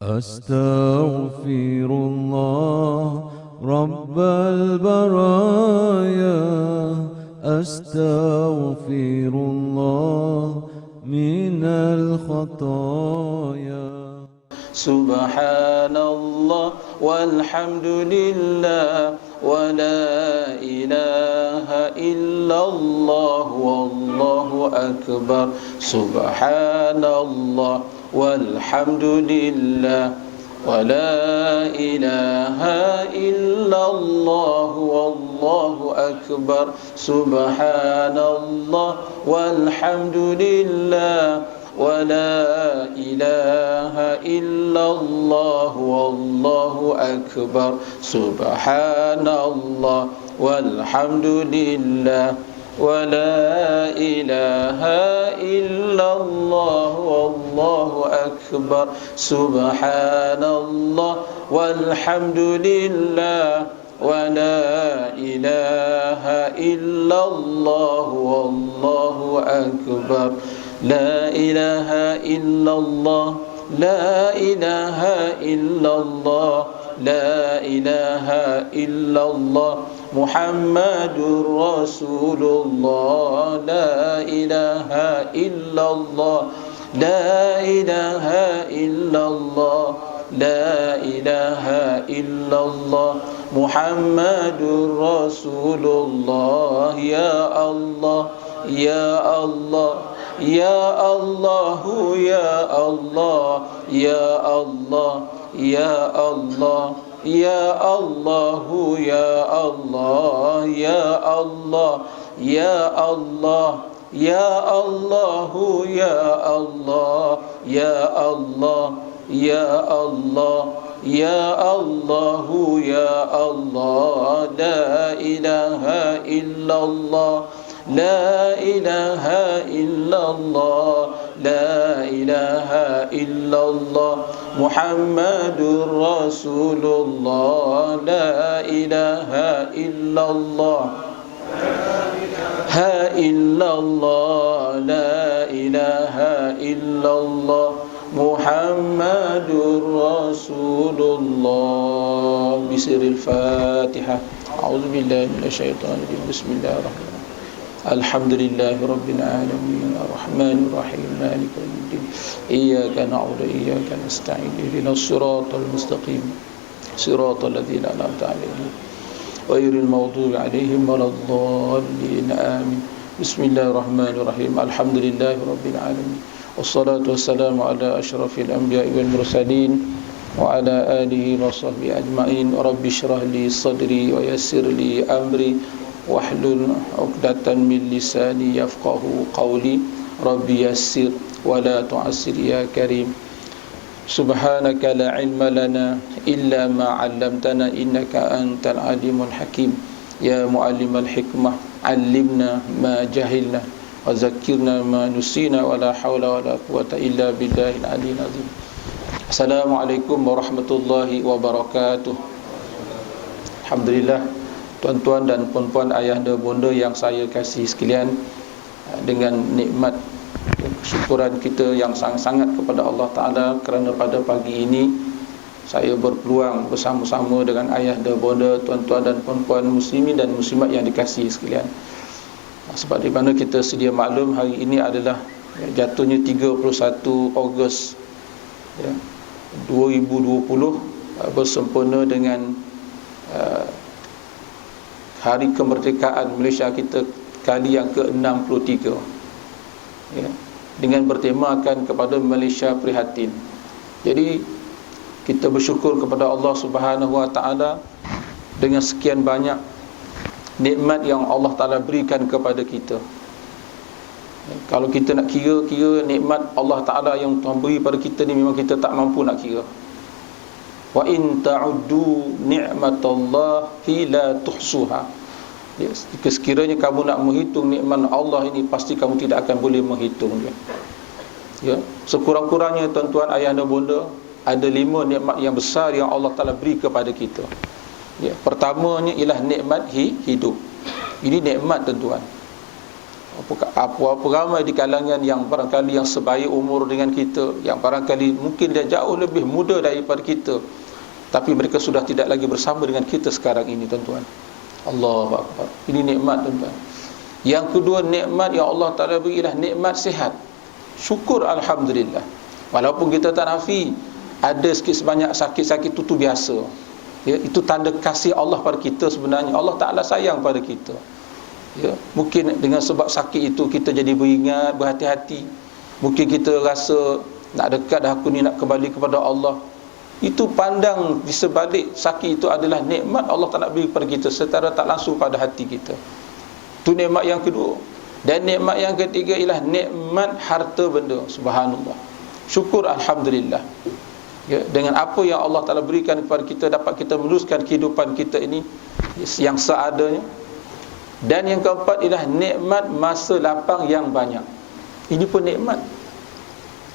أستغفر الله رب البرايا، أستغفر الله من الخطايا. سبحان الله والحمد لله ولا إله إلا الله والله أكبر. سبحان الله والحمد لله ولا إله إلا الله والله أكبر. سبحان الله والحمد لله ولا إله إلا الله والله أكبر. سبحان الله والحمد لله ولا إله إلا الله والله أكبر. سبحان الله والحمد لله ولا إله إلا الله والله أكبر. لا إله إلا الله لا إله إلا الله لا إله إلا الله محمد رسول الله. لا إله إلا الله لا إله إلا الله لا إله إلا الله محمد رسول الله. يا الله يا الله يا الله يا الله يا الله يا الله يا الله يا الله يا الله يا الله يا الله يا الله يا الله يا الله يا الله يا الله. لا إله إلا الله لا إله إلا الله لا إله إلا الله محمد رسول الله. لا إله إلا الله إلا الله لا إله إلا الله محمد رسول الله. بسر الفاتحة. أعوذ بالله من الشيطان الرجيم. بسم الله الرحمن الرحيم. الحمد لله رب العالمين الرحمن الرحيم مالك يوم الدين إياك نعبد وإياك نستعين اهدنا الصراط المستقيم صراط الذين أنعمت عليهم غير المغضوب عليهم ولا الضالين آمين. بسم الله الرحمن الرحيم. الحمد لله رب العالمين والصلاة والسلام على أشرف الأنبياء والمرسلين وعلى آله وصحبه أجمعين. رب اشرح لي صدري ويسر لي أمري wahlul 'uqdatan min lisani yafqahu qawli. Rabbi yassir wa la tu'assir ya karim. Subhanaka la ilma lana illa ma 'allamtana innaka antal alimul hakim. Ya muallimal hikmah 'allimna ma jahilna wa zakkirna ma nusina wa la hawla wa la quwwata illa billahil aliyyil azim. Assalamualaikum warahmatullahi wabarakatuh. Alhamdulillah, tuan-tuan dan puan-puan, ayah dan bonda yang saya kasih sekalian, dengan nikmat kesyukuran kita yang sangat-sangat kepada Allah Ta'ala kerana pada pagi ini saya berpeluang bersama-sama dengan ayah dan bonda, tuan-tuan dan puan-puan muslimin dan muslimat yang dikasihi sekalian. Sebab di mana kita sedia maklum, hari ini adalah jatuhnya 31 Ogos 2020, bersempena dengan Hari Kemerdekaan Malaysia kita kali yang ke-63, ya, dengan bertemakan kepada Malaysia Prihatin. Jadi kita bersyukur kepada Allah Subhanahu Wa Taala dengan sekian banyak nikmat yang Allah Taala berikan kepada kita. Kalau kita nak kira nikmat Allah Taala yang Tuhan beri pada kita ni, memang kita tak mampu nak kira. Wa in ta'uddu ni'matallahi la tuhsuha. Sekiranya kamu nak menghitung nikmat Allah ini, pasti kamu tidak akan boleh menghitungnya. Ya, sekurang-kurangnya tuan-tuan, ayah dan bonda, ada 5 nikmat yang besar yang Allah Taala beri kepada kita. Ya, pertamanya ialah nikmat hidup. Ini nikmat tuan-tuan. apa ramai di kalangan yang barangkali yang sebaik umur dengan kita, yang barangkali mungkin dia jauh lebih muda daripada kita, tapi mereka sudah tidak lagi bersama dengan kita sekarang ini, tuan-tuan. Allahu Akbar. Ini nikmat, tuan-tuan. Yang kedua, nikmat yang Allah Ta'ala beri ialah nikmat sihat. Syukur alhamdulillah. Walaupun kita tak nafi, ada sikit sebanyak sakit-sakit itu biasa. Ya, itu tanda kasih Allah pada kita sebenarnya. Allah Ta'ala sayang pada kita. Ya, mungkin dengan sebab sakit itu kita jadi beringat, berhati-hati. Mungkin kita rasa nak dekat dah, aku ni nak kembali kepada Allah. Itu pandang di sebalik sakit itu adalah nikmat Allah Ta'ala beri kepada kita secara tak langsung pada hati kita. Itu nikmat yang kedua. Dan nikmat yang ketiga ialah nikmat harta benda. Subhanallah. Syukur alhamdulillah. Ya, dengan apa yang Allah Ta'ala berikan kepada kita, dapat kita meneruskan kehidupan kita ini yang seadanya. Dan yang keempat ialah nikmat masa lapang yang banyak. Ini pun nikmat.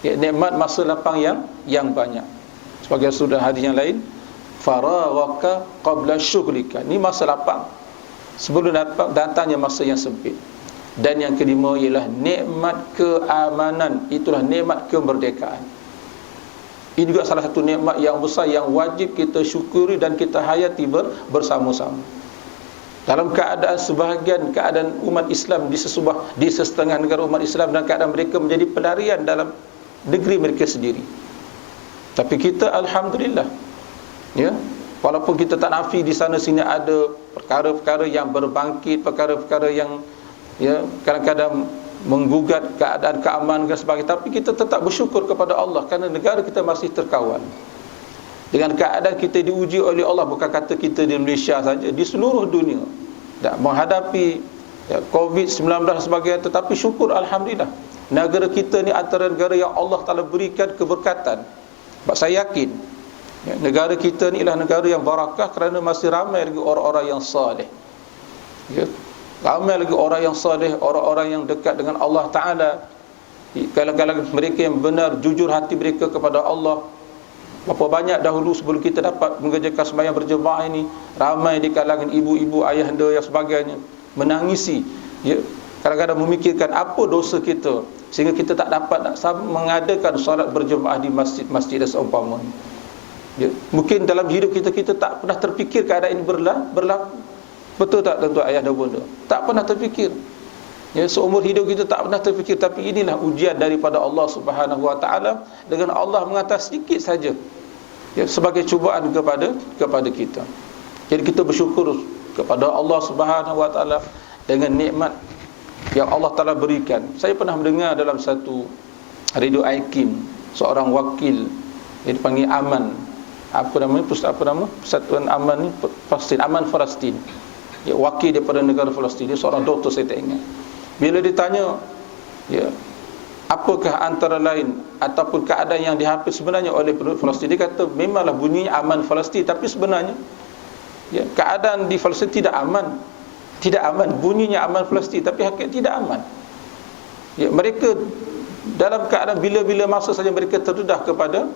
Ya, nikmat masa lapang yang banyak. Sebagai sudah hadis yang lain, faragaka qabla syughlika. Ini masa lapang sebelum datangnya masa yang sempit. Dan yang kelima ialah nikmat keamanan. Itulah nikmat kemerdekaan. Ini juga salah satu nikmat yang besar yang wajib kita syukuri dan kita hayati bersama-sama. Dalam keadaan sebahagian keadaan umat Islam di setengah negara umat Islam dan keadaan mereka menjadi pelarian dalam negeri mereka sendiri. Tapi kita alhamdulillah, ya, walaupun kita tak nafi di sana sini ada perkara-perkara yang berbangkit, perkara-perkara yang ya kadang-kadang menggugat keadaan keamanan dan sebagainya, tapi kita tetap bersyukur kepada Allah kerana negara kita masih terkawal. Dengan keadaan kita diuji oleh Allah, bukan kata kita di Malaysia saja, di seluruh dunia dan menghadapi ya, COVID-19 sebagainya, tetapi syukur alhamdulillah. Negara kita ni antara negara yang Allah Ta'ala berikan keberkatan. Sebab saya yakin ya, negara kita ni ialah negara yang barakah kerana masih ramai lagi orang-orang yang saleh. Ya, ramai lagi orang yang saleh, orang-orang yang dekat dengan Allah Ta'ala. Kalangan mereka yang benar, jujur hati mereka kepada Allah. Berapa banyak dahulu sebelum kita dapat mengerjakan sembahyang berjemaah ini, ramai di kalangan ibu-ibu, ayahanda yang sebagainya menangisi, ya, kadang-kadang memikirkan apa dosa kita sehingga kita tak dapat nak mengadakan solat berjemaah di masjid-masjid dan seumpamanya. Ya, mungkin dalam hidup kita tak pernah terfikir keadaan ini berlaku. Betul tak tuan-tuan ayah dan bunda? Tak pernah terfikir. Ya, seumur hidup kita tak pernah terfikir, tapi inilah ujian daripada Allah Subhanahu Wa Taala dengan Allah mengatakan sedikit saja ya, sebagai cubaan kepada kita. Jadi kita bersyukur kepada Allah Subhanahu Wa Taala dengan nikmat yang Allah Taala berikan. Saya pernah mendengar dalam satu radio Aikim, seorang wakil yang dipanggil Aman, Persatuan Aman ni, Palestin, Aman Palestin. Ya, wakil daripada negara Palestin, dia seorang doktor, saya tak ingat. Bila ditanya ya, apakah antara lain ataupun keadaan yang dihadapi sebenarnya oleh penduduk Palestin, dia kata memanglah bunyinya aman Palestin, tapi sebenarnya ya, keadaan di Palestin tidak aman. Tidak aman, bunyinya aman Palestin, tapi hakikat tidak aman. Ya, mereka dalam keadaan bila-bila masa saja mereka terdedah kepada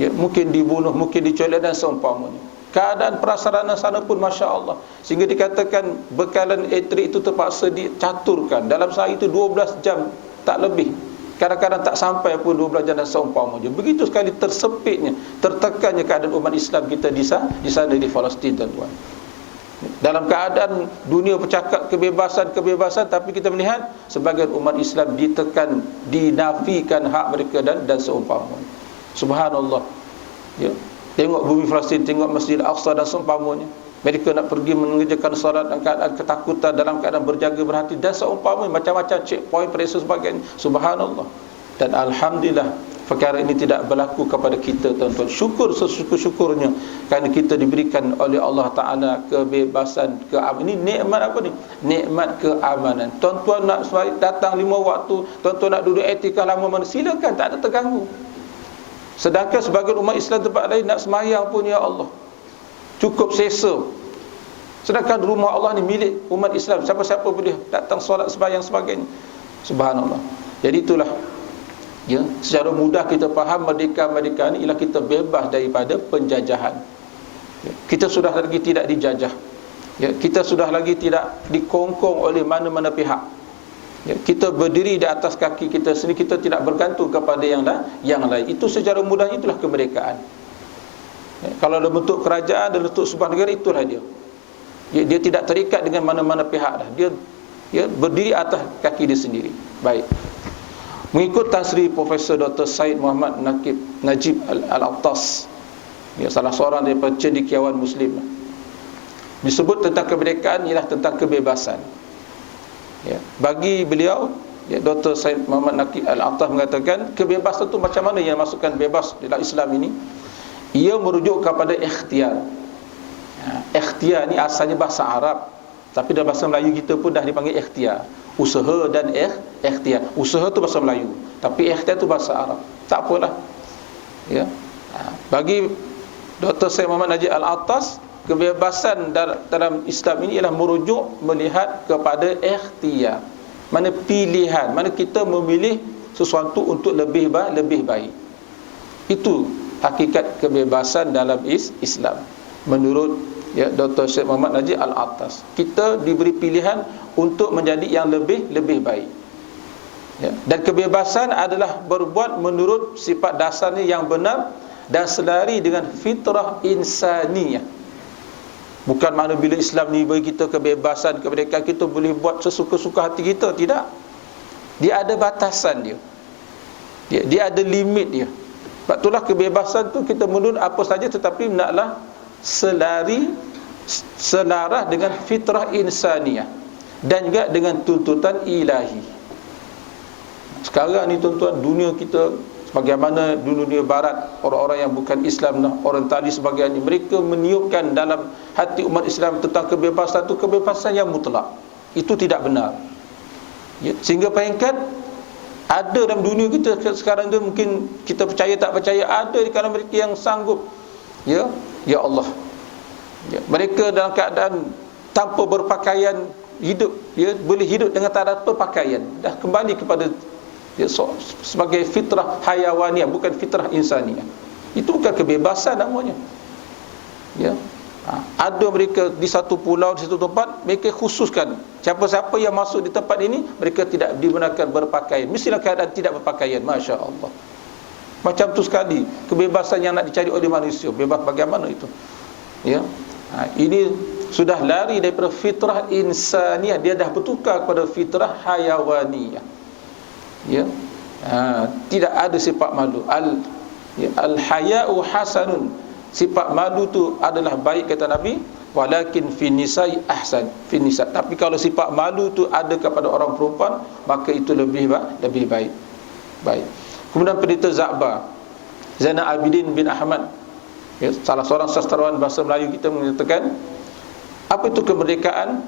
ya, mungkin dibunuh, mungkin diculik dan seumpamanya. Keadaan prasarana sana pun Masya Allah, sehingga dikatakan bekalan elektrik itu terpaksa dicaturkan. Dalam sehari itu 12 jam tak lebih, kadang-kadang tak sampai pun 12 jam dan seumpamanya. Begitu sekali tersepitnya, tertekannya keadaan umat Islam kita di sana di Palestin, tuan-tuan. Dalam keadaan dunia bercakap kebebasan, tapi kita melihat sebagian umat Islam ditekan, dinafikan hak mereka dan seumpamanya. Subhanallah. Ya, tengok bumi Palestin, tengok Masjid Al-Aqsa dan seumpamanya. Mereka nak pergi mengerjakan solat dalam keadaan ketakutan, dalam keadaan berjaga berhati dan seumpamanya, macam-macam checkpoint, periksa sebagainya. Subhanallah. Dan alhamdulillah perkara ini tidak berlaku kepada kita, tuan-tuan. Syukur sesyukur-syukurnya kerana kita diberikan oleh Allah Ta'ala kebebasan, keamanan. Ini nikmat apa ni? Nikmat keamanan. Tuan-tuan nak datang 5 waktu, tuan-tuan nak duduk etikah lama mana, silakan, tak ada terganggu. Sedangkan sebagian umat Islam tempat lain nak semayang pun, ya Allah, cukup sesa. Sedangkan rumah Allah ni milik umat Islam, siapa-siapa boleh datang solat, sembahyang sebagainya. Subhanallah. Jadi itulah ya, secara mudah kita faham merdeka ni ialah kita bebas daripada penjajahan. Ya, kita sudah lagi tidak dijajah. Ya, kita sudah lagi tidak dikongkong oleh mana-mana pihak. Ya, kita berdiri di atas kaki kita sendiri, kita tidak bergantung kepada yang lain. Itu secara mudah itulah kemerdekaan. Ya, kalau ada bentuk kerajaan, ada bentuk sebuah negara, itulah dia. Dia tidak terikat dengan mana-mana pihak dah. Dia berdiri atas kaki dia sendiri. Baik. Mengikut tasrih Profesor Dr. Syed Muhammad Najib Al-Attas, ya, salah seorang daripada cendekiawan Muslim, disebut tentang kemerdekaan ialah tentang kebebasan. Ya, bagi beliau, ya, Dr. Syed Muhammad Najib Al-Attas mengatakan kebebasan itu macam mana yang masukkan bebas dalam Islam ini? Ia merujuk kepada ikhtiar. Ya, ikhtiar ni asalnya bahasa Arab, tapi dalam bahasa Melayu kita pun dah dipanggil ikhtiar. Usaha dan ikhtiar. Usaha tu bahasa Melayu, tapi ikhtiar tu bahasa Arab. Tak apalah. Ya. Bagi Dr. Syed Muhammad Najib Al-Attas, kebebasan dalam Islam ini ialah merujuk melihat kepada ikhtiar. Mana pilihan, mana kita memilih sesuatu untuk lebih baik. Itu hakikat kebebasan dalam Islam. Menurut, ya, Dr. Syed Muhammad Najib Al-Attas, kita diberi pilihan untuk menjadi yang lebih baik. Ya. Dan kebebasan adalah berbuat menurut sifat dasarnya yang benar dan selari dengan fitrah insaniyah. Bukan makna bila Islam ni bagi kita kebebasan, kemerdekaan, kita boleh buat sesuka-suka hati kita. Tidak. Dia ada batasan dia. Dia ada limit dia. Sebab itulah kebebasan tu kita menurut apa saja, tetapi naklah selaras dengan fitrah insaniyah dan juga dengan tuntutan ilahi. Sekarang ni tuan-tuan, dunia kita sebagaimana dunia barat, orang-orang yang bukan Islam, orientalis sebagainya, mereka meniupkan dalam hati umat Islam tentang kebebasan itu kebebasan yang mutlak. Itu tidak benar. Ya, sehingga peringkat ada dalam dunia kita sekarang tu, mungkin kita percaya tak percaya, ada di kalangan mereka yang sanggup, ya Allah, ya, mereka dalam keadaan tanpa berpakaian hidup, ya, boleh hidup dengan tanpa pakaian, dah kembali kepada, ya, sebagai fitrah hayawaniyah, bukan fitrah insaniyah. Itu bukan kebebasan namanya. Ya. Ada mereka di satu pulau, di satu tempat, mereka khususkan siapa-siapa yang masuk di tempat ini, mereka tidak dibenarkan berpakaian, mestilah keadaan tidak berpakaian. Masya Allah. Macam tu sekali kebebasan yang nak dicari oleh manusia. Bebas bagaimana itu? Ya. Ini sudah lari daripada fitrah insaniyah, dia dah bertukar kepada fitrah hayawaniyah. Ya. Tidak ada sifat malu. Al-haya'u hasanun. Sifat malu tu adalah baik, kata Nabi, walakin fi nisa'i ahsan. Fi nisa. Tapi kalau sifat malu tu ada kepada orang perempuan, maka itu lebih baik. Baik. Kemudian pendeta Za'ba Zainal Abidin bin Ahmad, ya, salah seorang sastrawan bahasa Melayu kita, mengatakan apa itu kemerdekaan?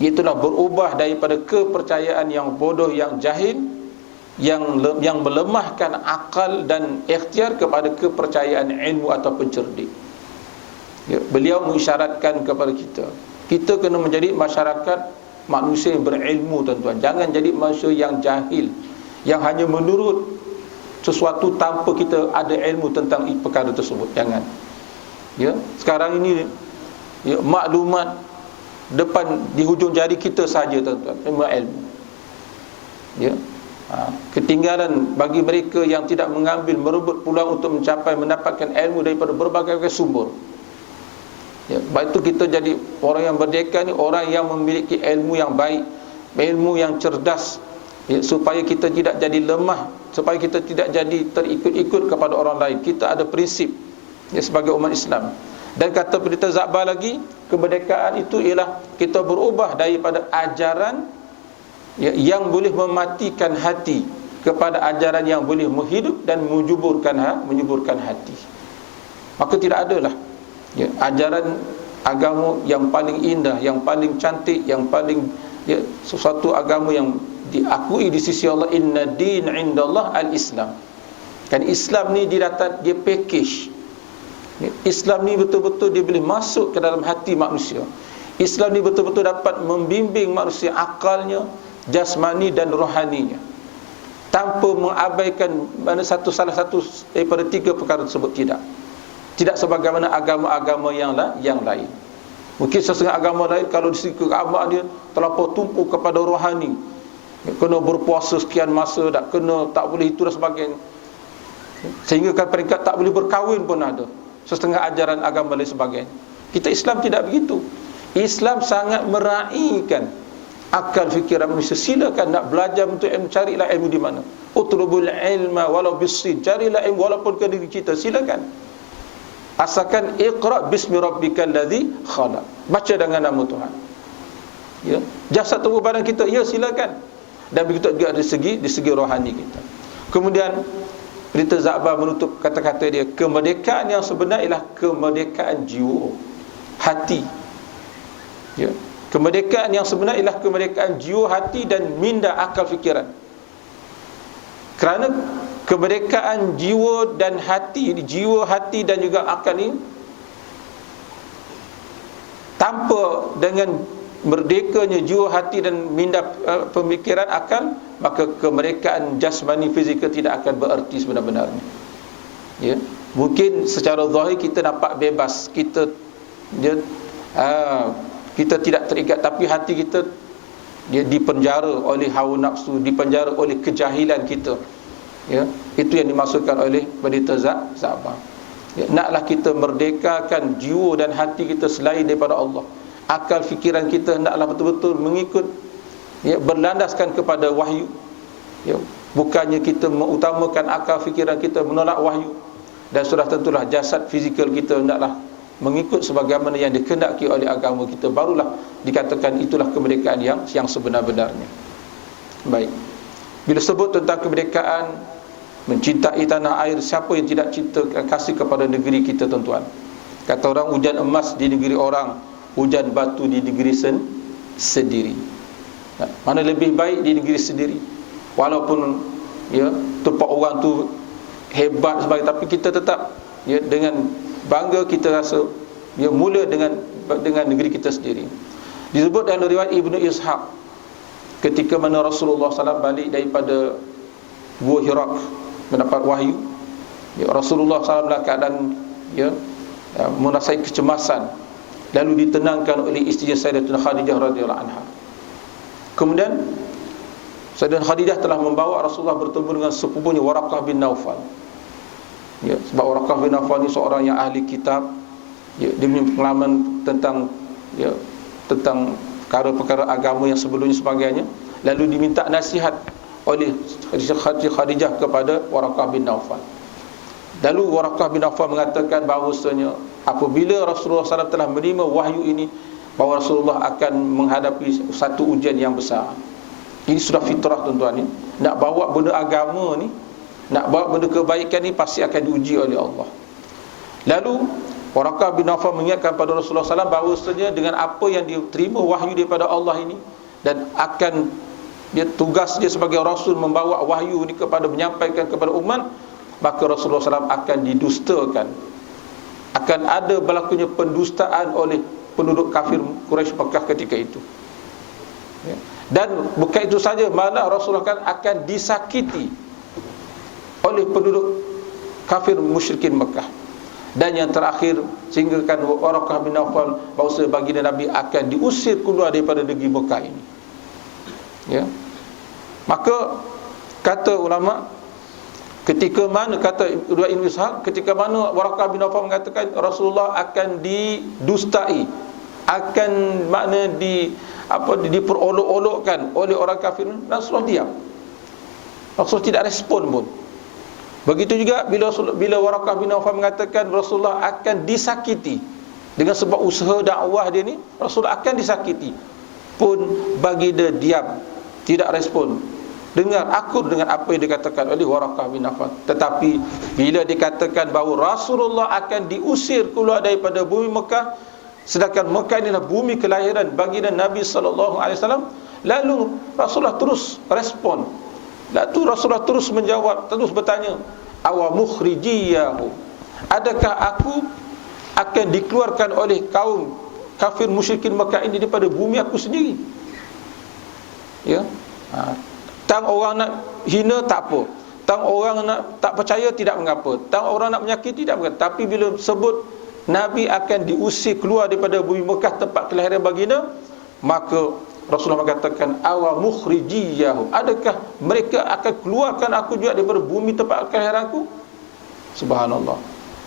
Itulah berubah daripada kepercayaan yang bodoh, yang jahil, yang melemahkan akal dan ikhtiar kepada kepercayaan ilmu atau pencerdik. Ya, beliau mengisyaratkan kepada kita kena menjadi masyarakat manusia yang berilmu, tuan-tuan. Jangan jadi manusia yang jahil, yang hanya menurut sesuatu tanpa kita ada ilmu tentang perkara tersebut. Jangan. Ya, sekarang ini, ya, maklumat depan di hujung jari kita saja, tuan-tuan, ilmu. Ya. Ketinggalan bagi mereka yang tidak mengambil, merebut peluang untuk mendapatkan ilmu daripada berbagai sumber. Ya, baik itu kita jadi orang yang merdeka ni, orang yang memiliki ilmu yang baik, ilmu yang cerdas, ya, supaya kita tidak jadi lemah, supaya kita tidak jadi terikut-ikut kepada orang lain. Kita ada prinsip, ya, sebagai umat Islam. Dan kata pendeta Za'ba lagi, kemerdekaan itu ialah kita berubah daripada ajaran, ya, yang boleh mematikan hati kepada ajaran yang boleh menghidup dan menyuburkan hati. Maka tidak adalah, ya, ajaran agama yang paling indah, yang paling cantik, yang paling, ya, sesuatu agama yang diakui di sisi Allah. Inna din indallah al-Islam. Kan Islam ni dia package. Islam ni betul-betul dia boleh masuk ke dalam hati manusia. Islam ni betul-betul dapat membimbing manusia akalnya, jasmani dan rohaninya, tanpa mengabaikan salah satu daripada tiga perkara tersebut. Tidak sebagaimana agama-agama yang lain. Mungkin setengah agama lain, kalau di segi keagamaan dia terlampau tumpu kepada rohani, kena berpuasa sekian masa, tak boleh itu dan sebagainya. Sehingga kan peringkat tak boleh berkahwin pun ada, setengah ajaran agama dan sebagainya. Kita Islam tidak begitu. Islam sangat meraihkan akal fikiran manusia. Silakan nak belajar untuk ilmu, carilah ilmu di mana. Utlubul ilma walau bisin, carilah ilmu walaupun ke negeri kita, silakan. Asalkan iqra bismi rabbikal ladzi khalaq, baca dengan nama Tuhan. Ya, jasad tubuh badan kita, ya silakan. Dan begitu juga dari segi rohani kita. Kemudian Berita Za'bah menutup kata-kata dia, kemerdekaan yang sebenar ialah kemerdekaan jiwa, hati. Ya. Kemerdekaan yang sebenar ialah kemerdekaan jiwa, hati dan minda akal fikiran. Kerana kemerdekaan jiwa dan hati, jiwa, hati dan juga akal ini, tanpa dengan merdekanya jiwa, hati dan minda pemikiran, akal, maka kemerdekaan jasmani fizikal tidak akan bererti sebenar-benarnya. Ya, mungkin secara zahir kita nampak bebas, kita tidak terikat, tapi hati kita dia dipenjara oleh hawa nafsu, dipenjara oleh kejahilan kita. Ya, itu yang dimaksudkan oleh Berita Za'bah. Ya, naklah kita merdekakan jiwa dan hati kita selain daripada Allah. Akal fikiran kita hendaklah betul-betul mengikut, ya, berlandaskan kepada wahyu. Ya, bukannya kita mengutamakan akal fikiran kita menolak wahyu. Dan sudah tentulah jasad fizikal kita hendaklah mengikut sebagaimana yang dikehendaki oleh agama kita. Barulah dikatakan itulah kemerdekaan yang sebenar-benarnya. Baik. Bila sebut tentang kemerdekaan, mencintai tanah air, siapa yang tidak cinta kasih kepada negeri kita, tuan-tuan? Kata orang, hujan emas di negeri orang, hujan batu di negeri sendiri. Mana lebih baik di negeri sendiri? Walaupun ya tempat orang tu hebat sebagainya, tapi kita tetap ya dengan bangga kita rasa ya mula dengan negeri kita sendiri. Disebut dalam riwayat Ibnu Ishaq, ketika mana Rasulullah SAW balik daripada Gua Hira mendapat wahyu, ya, Rasulullah SAW dalam keadaan ya merasai kecemasan, lalu ditenangkan oleh isteri Sayyidatina Khadijah radhiyallahu anha. Kemudian Sayyidatina Khadijah telah membawa Rasulullah bertemu dengan sepupunya Waraqah bin Naufal. Ya, sebab Waraqah bin Naufal ni seorang yang ahli kitab. Ya, dia punya pengalaman tentang perkara-perkara agama yang sebelumnya sebagainya. Lalu diminta nasihat oleh Khadijah kepada Waraqah bin Naufal. Lalu Waraqah bin Naufal mengatakan bahawasanya apabila Rasulullah SAW telah menerima wahyu ini, bahawa Rasulullah akan menghadapi satu ujian yang besar. Ini sudah fitrah, tuan-tuan ni. Nak bawa benda agama ni, nak bawa benda kebaikan ni, pasti akan diuji oleh Allah. Lalu Waraqah bin Naufal mengingatkan pada Rasulullah SAW bahawasanya dengan apa yang diterima wahyu daripada Allah ini, dan akan dia tugas dia sebagai Rasul membawa wahyu ini kepada, menyampaikan kepada umat, maka Rasulullah SAW akan didustakan. Akan ada berlakunya pendustaan oleh penduduk kafir Quraisy Mekah ketika itu. Ya. Dan bukan itu saja, malah Rasulullah akan disakiti oleh penduduk kafir musyrikin Mekah. Dan yang terakhir, sehingga kan Waraqah bin Naufal bahawa baginda Nabi akan diusir keluar daripada negeri Mekah ini. Ya. Maka kata ulama, ketika mana, kata Ibnu Ishaq, ketika mana Waraqah bin Naufal mengatakan Rasulullah akan didustai, akan makna diperolok-olokkan oleh orang kafir, Rasulullah diam. Rasulullah tidak respon pun. Begitu juga bila Waraqah bin Naufal mengatakan Rasulullah akan disakiti dengan sebab usaha dakwah dia ni, Rasulullah akan disakiti, pun baginda diam, tidak respon, dengar akur dengan apa yang dikatakan oleh Waraqah bin Naufal. Tetapi bila dikatakan bahawa Rasulullah akan diusir keluar daripada bumi Mekah, sedangkan Mekah inilah bumi kelahiran baginda Nabi SAW, lalu Rasulullah terus respon. Lalu Rasulullah terus menjawab, terus bertanya, awa mukhrijiyahu, adakah aku akan dikeluarkan oleh kaum kafir musyrikin Mekah ini daripada bumi aku sendiri? Ya. Tang orang nak hina tak apa, tang orang nak tak percaya tidak mengapa, tang orang nak menyakiti tidak mengapa. Tapi bila sebut Nabi akan diusir keluar daripada bumi Mekah tempat kelahiran baginda, maka Rasulullah mengatakan, awa mukhrijiyahu, adakah mereka akan keluarkan aku juga daripada bumi tempat kelahiranku? Subhanallah.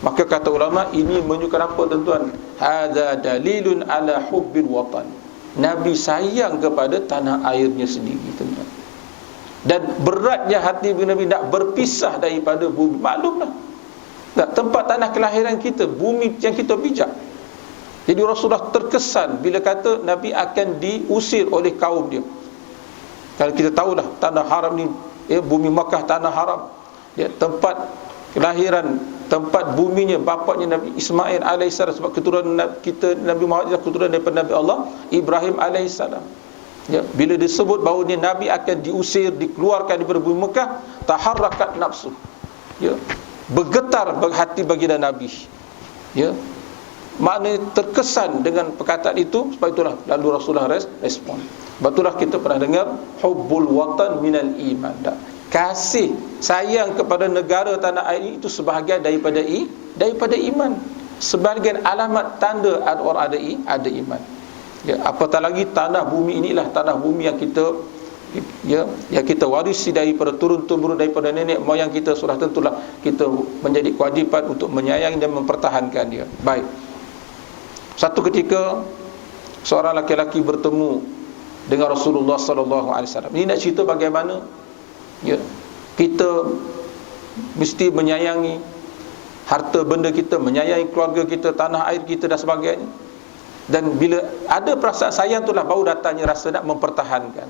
Maka kata ulama, ini menunjukkan apa tuan-tuan? Hadza dalilun ala hubbil watan. Nabi sayang kepada tanah airnya sendiri, tuan-tuan. Dan beratnya hati Nabi nak berpisah daripada bumi. Maklumlah, tempat tanah kelahiran kita, bumi yang kita pijak. Jadi Rasulullah terkesan bila kata Nabi akan diusir oleh kaum dia. Kalau kita tahulah tanah haram ni, bumi Makkah tanah haram, tempat kelahiran, tempat buminya bapaknya Nabi Ismail alaihissalam, sebab keturunan kita Nabi Muhammad adalah keturunan daripada Nabi Allah Ibrahim alaihissalam. Bila disebut bahawa Nabi akan diusir, dikeluarkan daripada bumi Mekah, taharrakat nafsu, bergetar hati baginda Nabi. Maknanya terkesan dengan perkataan itu. Sebab itulah lalu Rasulullah respon. Betullah kita pernah dengar hubbul watan minal iman. Kasih sayang kepada negara tanah air ini itu sebahagian daripada iman. Sebahagian alamat tanda orang ada iman. Apatah lagi tanah bumi inilah tanah bumi yang kita yang kita warisi daripada turun-temurun daripada nenek moyang kita. Sudah tentulah kita menjadi kewajipan untuk menyayangi dan mempertahankan dia. Baik. Satu ketika seorang laki-laki bertemu dengan Rasulullah sallallahu alaihi wasallam. Ini nak cerita bagaimana kita mesti menyayangi harta benda kita, menyayangi keluarga kita, tanah air kita dan sebagainya. Dan bila ada perasaan sayang itulah baru datangnya rasa nak mempertahankan.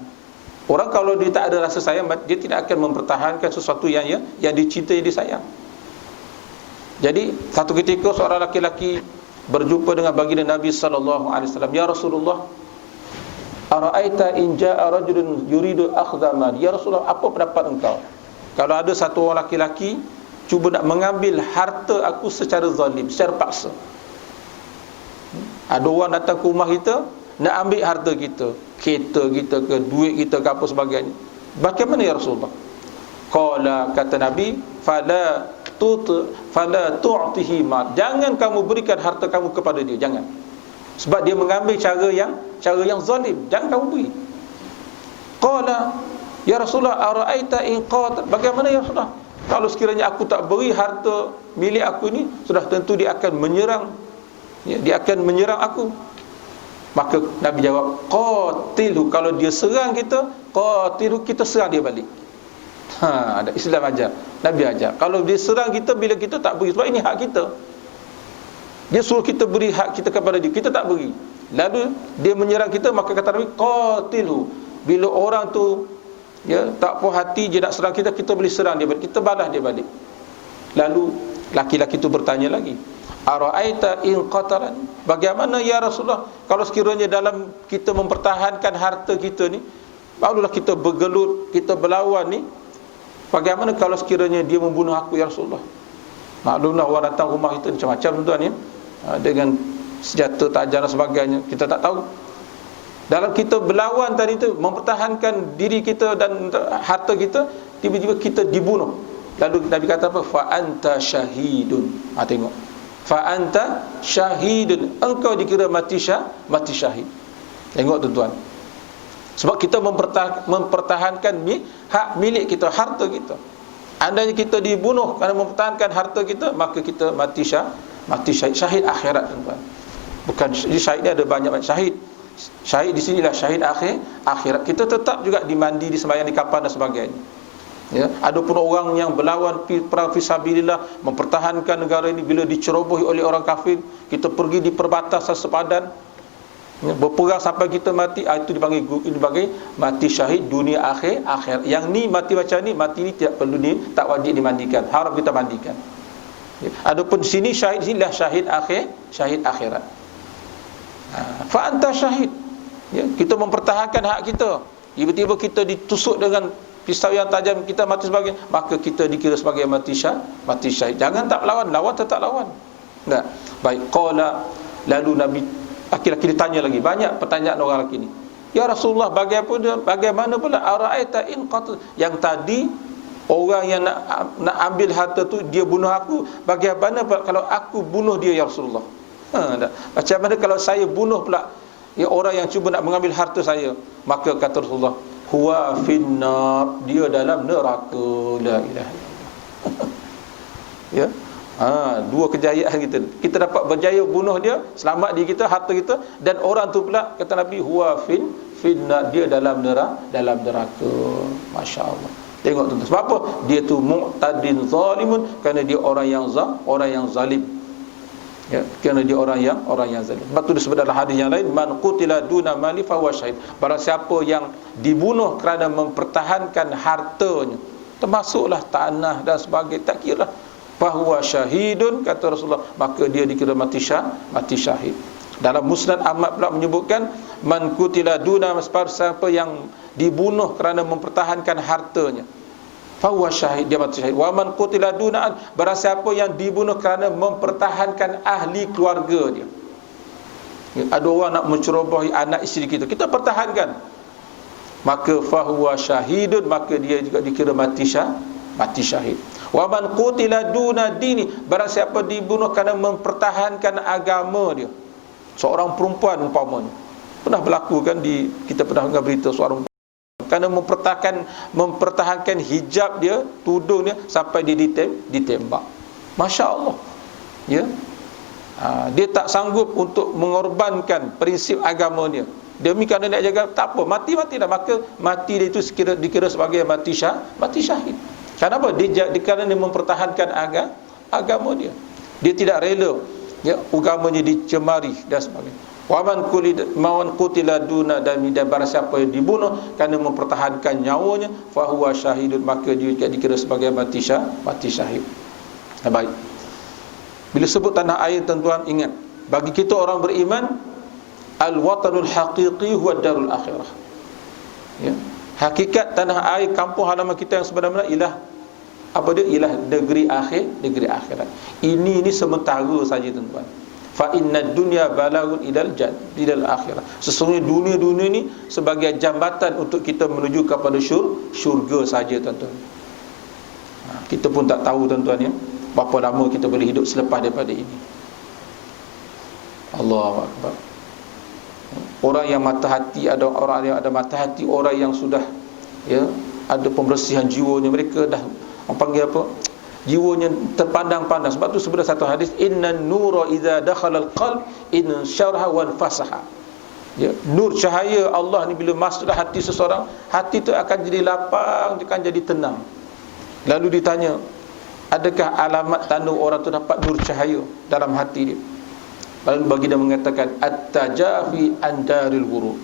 Orang kalau dia tak ada rasa sayang, dia tidak akan mempertahankan sesuatu yang dicintai, disayang. Jadi satu ketika seorang laki-laki berjumpa dengan baginda Nabi sallallahu alaihi wasallam. Ya Rasulullah, ara'aita in jaa rajulun yuridu akhdha mal. Ya Rasulullah, apa pendapat engkau kalau ada satu orang laki-laki cuba nak mengambil harta aku secara zalim, secara paksa? Ada orang datang ke rumah kita nak ambil harta kita, kereta kita ke, duit kita ke, apa sebagainya. Bagaimana ya Rasulullah? Qala, kata Nabi, fala tu'tihi mal. Jangan kamu berikan harta kamu kepada dia, jangan. Sebab dia mengambil cara yang zalim. Jangan kamu beri. Qala, ya Rasulullah, ara'aita in qatal. Bagaimana ya Rasulullah kalau sekiranya aku tak beri harta milik aku ini? Sudah tentu dia akan menyerang, dia akan menyerang aku. Maka Nabi jawab, qatilhu. Kalau dia serang kita, qatilhu, kita serang dia balik. Ada Islam ajar, Nabi ajar. Kalau dia serang kita bila kita tak beri, sebab ini hak kita. Dia suruh kita beri hak kita kepada dia, kita tak beri. Lalu dia menyerang kita, maka kata Nabi, qatilhu. Bila orang tu tak puas hati, dia nak serang kita, kita boleh serang dia balik, kita balas dia balik. Lalu laki-laki tu bertanya lagi, ara'aita in qatalan. Bagaimana ya Rasulullah kalau sekiranya dalam kita mempertahankan harta kita ni, barulah kita bergelut, kita berlawan ni, bagaimana kalau sekiranya dia membunuh aku ya Rasulullah? Maklumlah orang datang rumah kita macam-macam tuan ya, dengan senjata tajam dan sebagainya. Kita tak tahu. Dalam kita berlawan tadi tu, mempertahankan diri kita dan harta kita, tiba-tiba kita dibunuh. Lalu Nabi kata apa? Fa anta syahidun. Tengok. Fa anta syahidun. Engkau dikira mati syahid. Tengok tuan-tuan. Sebab kita mempertahankan hak milik kita, harta kita. Andainya kita dibunuh kerana mempertahankan harta kita, maka kita mati syahid akhirat, tuan-tuan. Bukan syahid ni ada banyak syahid. Syahid di sinilah syahid akhirat. Kita tetap juga dimandi, disembahyang di kapal dan sebagainya. Ada pun orang yang berlawan perang fisabilillah, mempertahankan negara ini, bila dicerobohi oleh orang kafir, kita pergi di perbatasan sepadan, berperang sampai kita mati, itu dipanggil mati syahid dunia akhirat. Yang ni mati macam ni, mati ni tidak perlu tak wajib dimandikan, haram kita mandikan. Adapun di sini syahid, sinilah syahid akhirat. Fa anta syahid. Kita mempertahankan hak kita, tiba-tiba kita ditusuk dengan pisau yang tajam, kita mati sebagai, maka kita dikira sebagai mati syahid. Jangan tak lawan tetap lawan. Enggak. Baik, qala, lalu Nabi laki-laki ditanya lagi, banyak pertanyaan orang lelaki ni. Ya Rasulullah, bagaimana pula ara'aita in qatal? Yang tadi orang yang nak ambil harta tu dia bunuh aku, bagaimana pula kalau aku bunuh dia ya Rasulullah? Macam mana kalau saya bunuh pula ya orang yang cuba nak mengambil harta saya, maka kata Rasulullah, huwa finnar, dia dalam neraka. La ilaha illallah. Ya. Dua kejayaan kita. Kita dapat berjaya bunuh dia, selamat diri kita, harta kita, dan orang tu pula kata Nabi, huwa finnar, dia dalam neraka. Masya-Allah. Tengok tuan-tuan. Sebab apa? Dia tu mu'tadin zalimun, kerana dia orang yang zalim. Ya, kerana dia orang yang zalim. Sebab tu disebut dalam hadis yang lain, man qutila duna mali fa huwa syahid. Barang siapa yang dibunuh kerana mempertahankan hartanya, termasuklah tanah dan sebagainya, tak kira, fa huwa syahidun, kata Rasulullah, maka dia dikira mati syahid. Dalam Musnad Ahmad pula menyebutkan, man qutila duna, siapa yang dibunuh kerana mempertahankan hartanya, fa huwa syahid, dia mati syahid. Wa man qutila duna, barang siapa yang dibunuh kerana mempertahankan ahli keluarga dia. Ada orang nak mencerobohi anak isteri kita, kita pertahankan, maka fa huwa syahidun, maka dia juga dikira mati syahid. Wa man qutila duna dini, barang siapa dibunuh kerana mempertahankan agama dia. Seorang perempuan umpamanya, pernah berlaku kan, kita pernah dengar berita seorang kerana mempertahankan hijab dia, tudung dia, sampai dia ditembak. Masya Allah. Ya. Dia tak sanggup untuk mengorbankan prinsip agama dia. Demi kerana nak jaga, tak apa, mati dah, maka mati dia itu dikira sebagai mati syahid. Kenapa? Dia kerana dia mempertahankan agama dia. Dia tidak rela, ya, agamanya dicemari dan sebagainya. Wa man qutila duna dami, dan barang siapa yang dibunuh kerana mempertahankan nyawanya, fa huwa syahidun, maka dia juga dikira sebagai mati syahid. Baik. Bila sebut tanah air, tuan-tuan ingat, bagi kita orang beriman, al-watanul haqiqi huwa darul akhirah. Ya. Hakikat tanah air, kampung halaman kita yang sebenarnya ialah apa dia? Ialah negeri akhirat. Ini sementara saja, tuan-tuan. Fa innad dunya balagun ilal akhirah. Sesungguhnya dunia ni sebagai jambatan untuk kita menuju kepada syurga saja, tuan-tuan. Kita pun tak tahu, tuan-tuan, ya, berapa lama kita boleh hidup selepas daripada ini. Allahu akbar. Orang yang mata hati, ada orang yang ada mata hati, orang yang sudah, ya, ada pembersihan jiwanya, mereka dah, orang panggil apa, jiwanya terpandang-pandang. Sebab tu sebenarnya satu hadis, innan nura idza dakhala al-qalb in syaraha wa fasaha. Ya, nur cahaya Allah ni bila masuk dalam hati seseorang, hati tu akan jadi lapang, akan jadi tenang. Lalu ditanya, adakah alamat tanda orang tu dapat nur cahaya dalam hati dia? Lalu baginda mengatakan, at-tajafi andaril ghurur.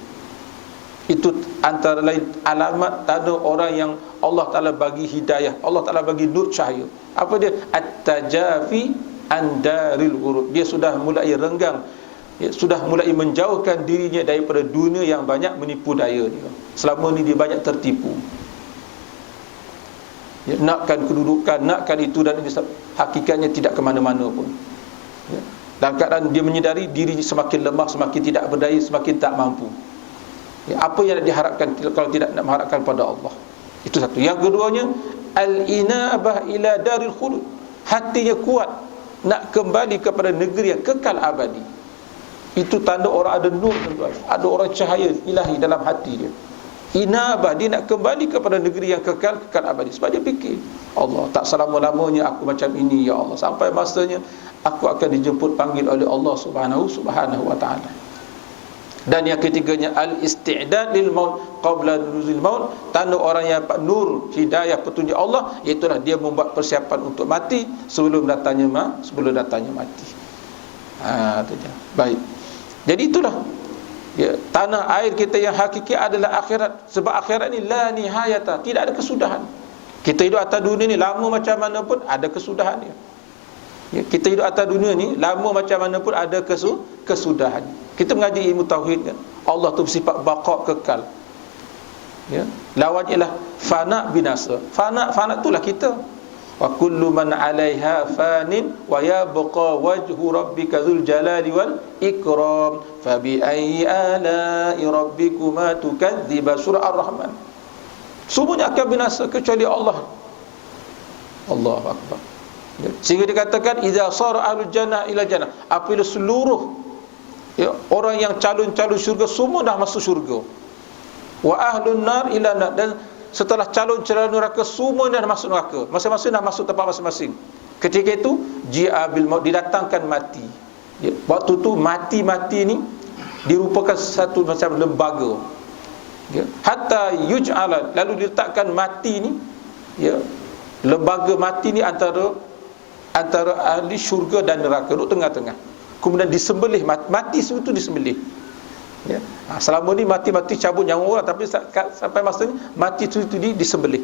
Itu antara lain alamat tanda orang yang Allah Ta'ala bagi hidayah, Allah Ta'ala bagi nur cahaya. Apa dia? At-tajafi andaril ghurur. Dia sudah mulai renggang, sudah mulai menjauhkan dirinya daripada dunia yang banyak menipu daya dia. Selama ni dia banyak tertipu, ya, nakkan kedudukan, nakkan itu dan ini, hakikatnya tidak ke mana-mana pun, ya. Dalam keadaan dia menyedari dirinya semakin lemah, semakin tidak berdaya, semakin tak mampu, ya, apa yang diharapkan kalau tidak nak mengharapkan pada Allah. Itu satu. Yang keduanya, al-inabah ila daril khulud. Hatinya kuat nak kembali kepada negeri yang kekal abadi. Itu tanda orang ada nur, tuan-tuan. Ada orang cahaya ilahi dalam hati dia. Inabah, dia nak kembali kepada negeri yang kekal abadi. Sebab dia fikir, Allah, tak selama-lamanya aku macam ini, ya Allah. Sampai masanya aku akan dijemput panggil oleh Allah Subhanahu wa ta'ala. Dan yang ketiganya, al-isti'dad lil maut qabla nuzul maut. Tanda orang yang dapat nur hidayah petunjuk Allah, iaitulah dia membuat persiapan untuk mati sebelum datangnya mati. Itu dia. Baik. Jadi itulah, ya, tanah air kita yang hakiki adalah akhirat. Sebab akhirat ni la nihayata, tidak ada kesudahan. Kita hidup atas dunia ni lama macam mana pun ada kesudahan dia. Ya, kita hidup atas dunia ni lama macam mana pun ada kesudahan. Kita mengaji ilmu tauhid kan, Allah tu bersifat baqa, kekal. Ya, lawan ialah fana, binasa. Fana itulah kita. Wa kullu man 'alaiha fanin wa yabqa wajhu rabbika dzul jalali wal ikram fa bi ayyi ala'i rabbikuma tukadziba. Surah Ar-Rahman. Semuanya akan binasa kecuali Allah. Allahu akbar. Ya. Sehingga dikatakan idza sara ahlul jannah ila jannah, apabila seluruh Ya, orang yang calon-calon syurga semua dah masuk syurga. Wa ahlun nar ila nar, dan setelah calon-calon neraka semua dah masuk neraka. Masing-masing dah masuk tempat masing-masing. Ketika itu ji'a bil maut, didatangkan mati. Ya, waktu tu mati-mati ni dirupakan satu macam lembaga. Ya, hatta yuj'ala, lalu diletakkan mati ni, ya, lembaga mati ni antara ahli syurga dan neraka, duduk tengah-tengah. Kemudian disembelih, mati itu disembelih. Ya. Selama ni mati-mati cabut nyawa orang, tapi sampai masa ni mati itu disembelih.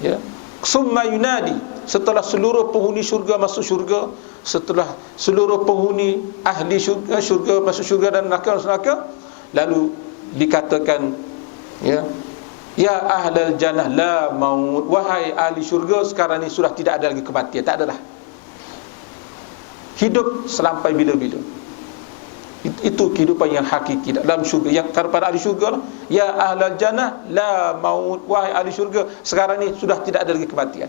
Ya. Summa yunadi, setelah seluruh penghuni syurga masuk syurga, setelah seluruh penghuni ahli syurga masuk syurga dan neraka, lalu dikatakan, ya, ya ahlal jannah la maut, wahai ahli syurga, sekarang ni sudah tidak ada lagi kematian, tak ada dah. Hidup sampai bila-bila. Itu kehidupan yang hakiki dalam syurga. Yang kepada ahli syurga lah, ya ahlal jannah la maut, wahai ahli syurga, sekarang ni sudah tidak ada lagi kematian.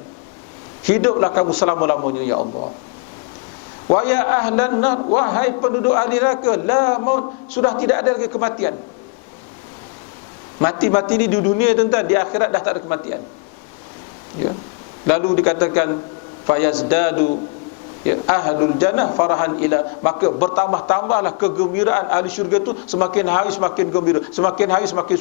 Hiduplah kamu selama-lamanya ya Allah. Wa ya ahlan nar, wahai penduduk ahli neraka, la maut, sudah tidak ada lagi kematian. Mati-mati ni di dunia, tuan-tuan, di akhirat dah tak ada kematian. Ya. Lalu dikatakan fayazdadu, ya, ahlul jannah farahan ila, maka bertambah-tambahlah kegembiraan ahli syurga tu, semakin hari semakin gembira, semakin hari semakin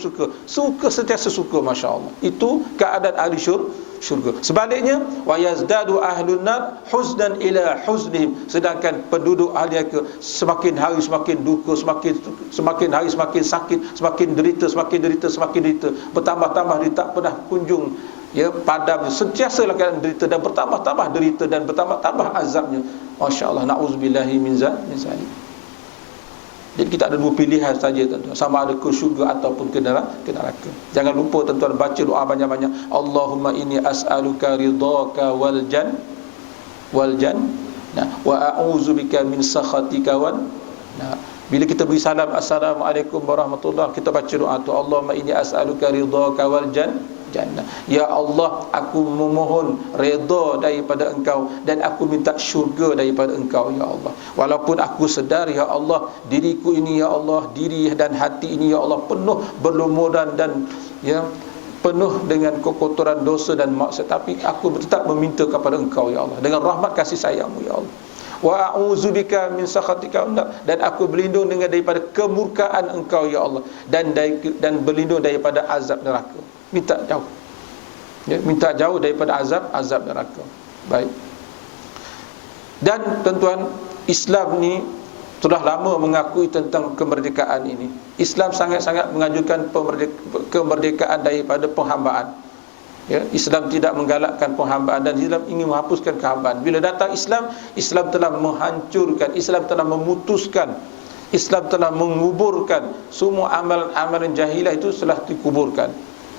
suka sentiasa suka, masya-Allah. Itu keadaan ahli syurga. Sebaliknya, wa yazdadu ahlun nar huznan ila huznihim, sedangkan penduduk ahli neraka semakin hari semakin duka, semakin hari semakin sakit, semakin derita, bertambah-tambah, dia tak pernah kunjung, ya, padam, sentiasalah keadaan derita, dan bertambah-tambah derita dan bertambah-tambah azabnya. Masya-Allah, na'udzubillahi min zalik. Jadi kita ada dua pilihan saja, tuan-tuan, sama ada ke syurga ataupun ke neraka. Jangan lupa, tuan-tuan, baca doa banyak-banyak. Allahumma inni as'aluka ridhaka wal jan wa a'udzubika min sakhatika wan. Bila kita beri salam, assalamualaikum warahmatullahi, kita baca doa tu, Allahumma inni as'aluka ridhaka wal jannah. Ya Allah, aku memohon redha daripada Engkau dan aku minta syurga daripada Engkau ya Allah. Walaupun aku sedar ya Allah, diriku ini ya Allah, diri dan hati ini ya Allah penuh berlumuran dan, ya, penuh dengan kekotoran dosa dan maksiat, tapi aku tetap meminta kepada Engkau ya Allah dengan rahmat kasih sayang-Mu ya Allah. Wa a'udzubika min sakhatika, dan aku berlindung daripada kemurkaan Engkau ya Allah, dan berlindung daripada azab neraka. Minta jauh, ya, minta jauh daripada azab neraka. Baik. Dan tuan-tuan, Islam ni sudah lama mengakui tentang kemerdekaan ini. Islam sangat-sangat mengajukan kemerdekaan daripada penghambaan. Ya, Islam tidak menggalakkan penghambaan, dan Islam ingin menghapuskan kehambaan. Bila datang Islam telah menghancurkan, Islam telah memutuskan, Islam telah menguburkan semua amalan-amalan jahilah itu, telah dikuburkan.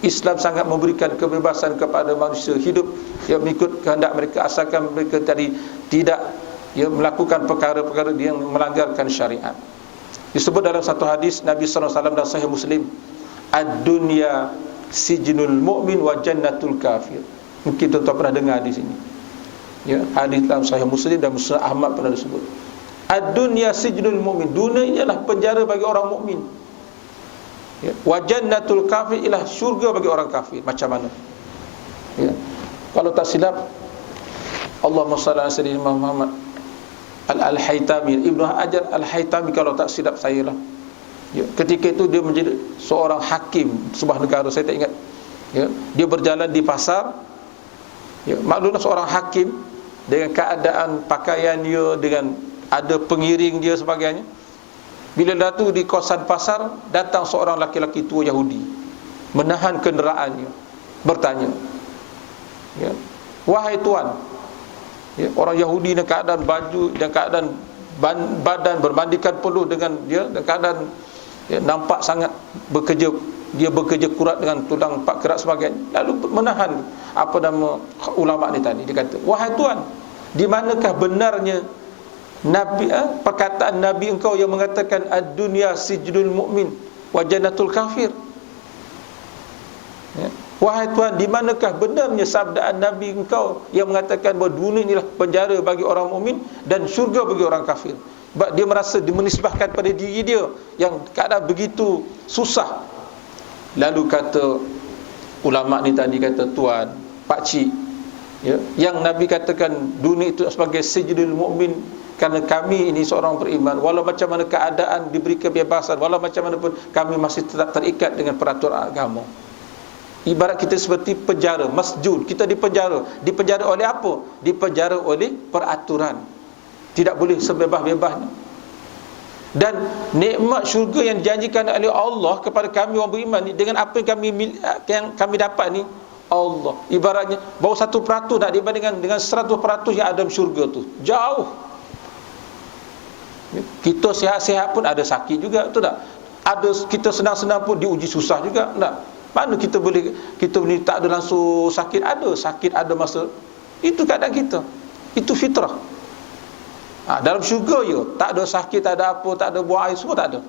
Islam sangat memberikan kebebasan kepada manusia hidup yang mengikut kehendak mereka, asalkan mereka tadi tidak, ya, melakukan perkara-perkara yang melanggarkan syariat. Disebut dalam satu hadis Nabi SAW dan Sahih Muslim, ad-dunya sijnul mu'min wa jannatul kafir. Mungkin tuan-tuan pernah dengar di sini. Ya, hadis dalam Sahih Muslim dan Musnad Ahmad pernah disebut. Ad-dunya sijnul mu'min, dunia ialah penjara bagi orang mukmin. Ya, wa jannatul kafir, ialah syurga bagi orang kafir. Macam mana? Ya. Kalau tak silap, Allahumma shalli ala sayyidina Muhammad Al-Haytami, Ibnu Hajar Al-Haytami, kalau tak silap saya lah. Ya, ketika itu dia menjadi seorang hakim sebuah negara, saya tak ingat. Ya, dia berjalan di pasar. Ya, maklumlah seorang hakim dengan keadaan pakaian dia, dengan ada pengiring dia sebagainya. Bila datu di kawasan pasar, datang seorang laki-laki tua Yahudi, menahan kenderaannya, bertanya, ya, wahai tuan, ya, orang Yahudi dengan keadaan baju dan keadaan badan bermandikan peluh dengan dia, dan keadaan, ya, nampak sangat bekerja, dia bekerja kurat dengan tulang empat kerat sebagainya. Lalu menahan apa nama ulama ni tadi. Dia kata, wahai tuan, di manakah benarnya Nabi, perkataan Nabi engkau yang mengatakan ad-dunya sijnul mu'min wa jannatul kafir? Ya. Wahai tuan, di manakah benarnya sabdaan Nabi engkau yang mengatakan bahawa dunia inilah penjara bagi orang mukmin dan syurga bagi orang kafir? Sebab dia merasa menisbahkan pada diri dia yang keadaan begitu susah. Lalu kata ulama ni tadi, kata tuan, pakcik, ya, yang Nabi katakan dunia itu sebagai sijnul mukmin, kerana kami ini seorang beriman, walau macam mana keadaan diberi kebebasan, walau macam mana pun kami masih tetap terikat dengan peraturan agama. Ibarat kita seperti penjara, masjud, kita dipenjara. Dipenjara oleh apa? Dipenjara oleh peraturan. Tidak boleh sebebas-bebasnya. Dan nikmat syurga yang dijanjikan oleh Allah kepada kami orang beriman ni, dengan apa yang kami dapat ni, Allah ibaratnya baru 1% nak dibandingkan dengan 100% yang ada dalam syurga tu. Jauh. Kita sihat-sihat pun ada sakit juga, betul tak? Ada kita senang-senang pun diuji susah juga, tak? Mana kita boleh tak ada langsung sakit, ada masa. Itu keadaan kita. Itu fitrah. Dalam syurga ya, tak ada sakit, tak ada apa, tak ada buang air, semua tak ada.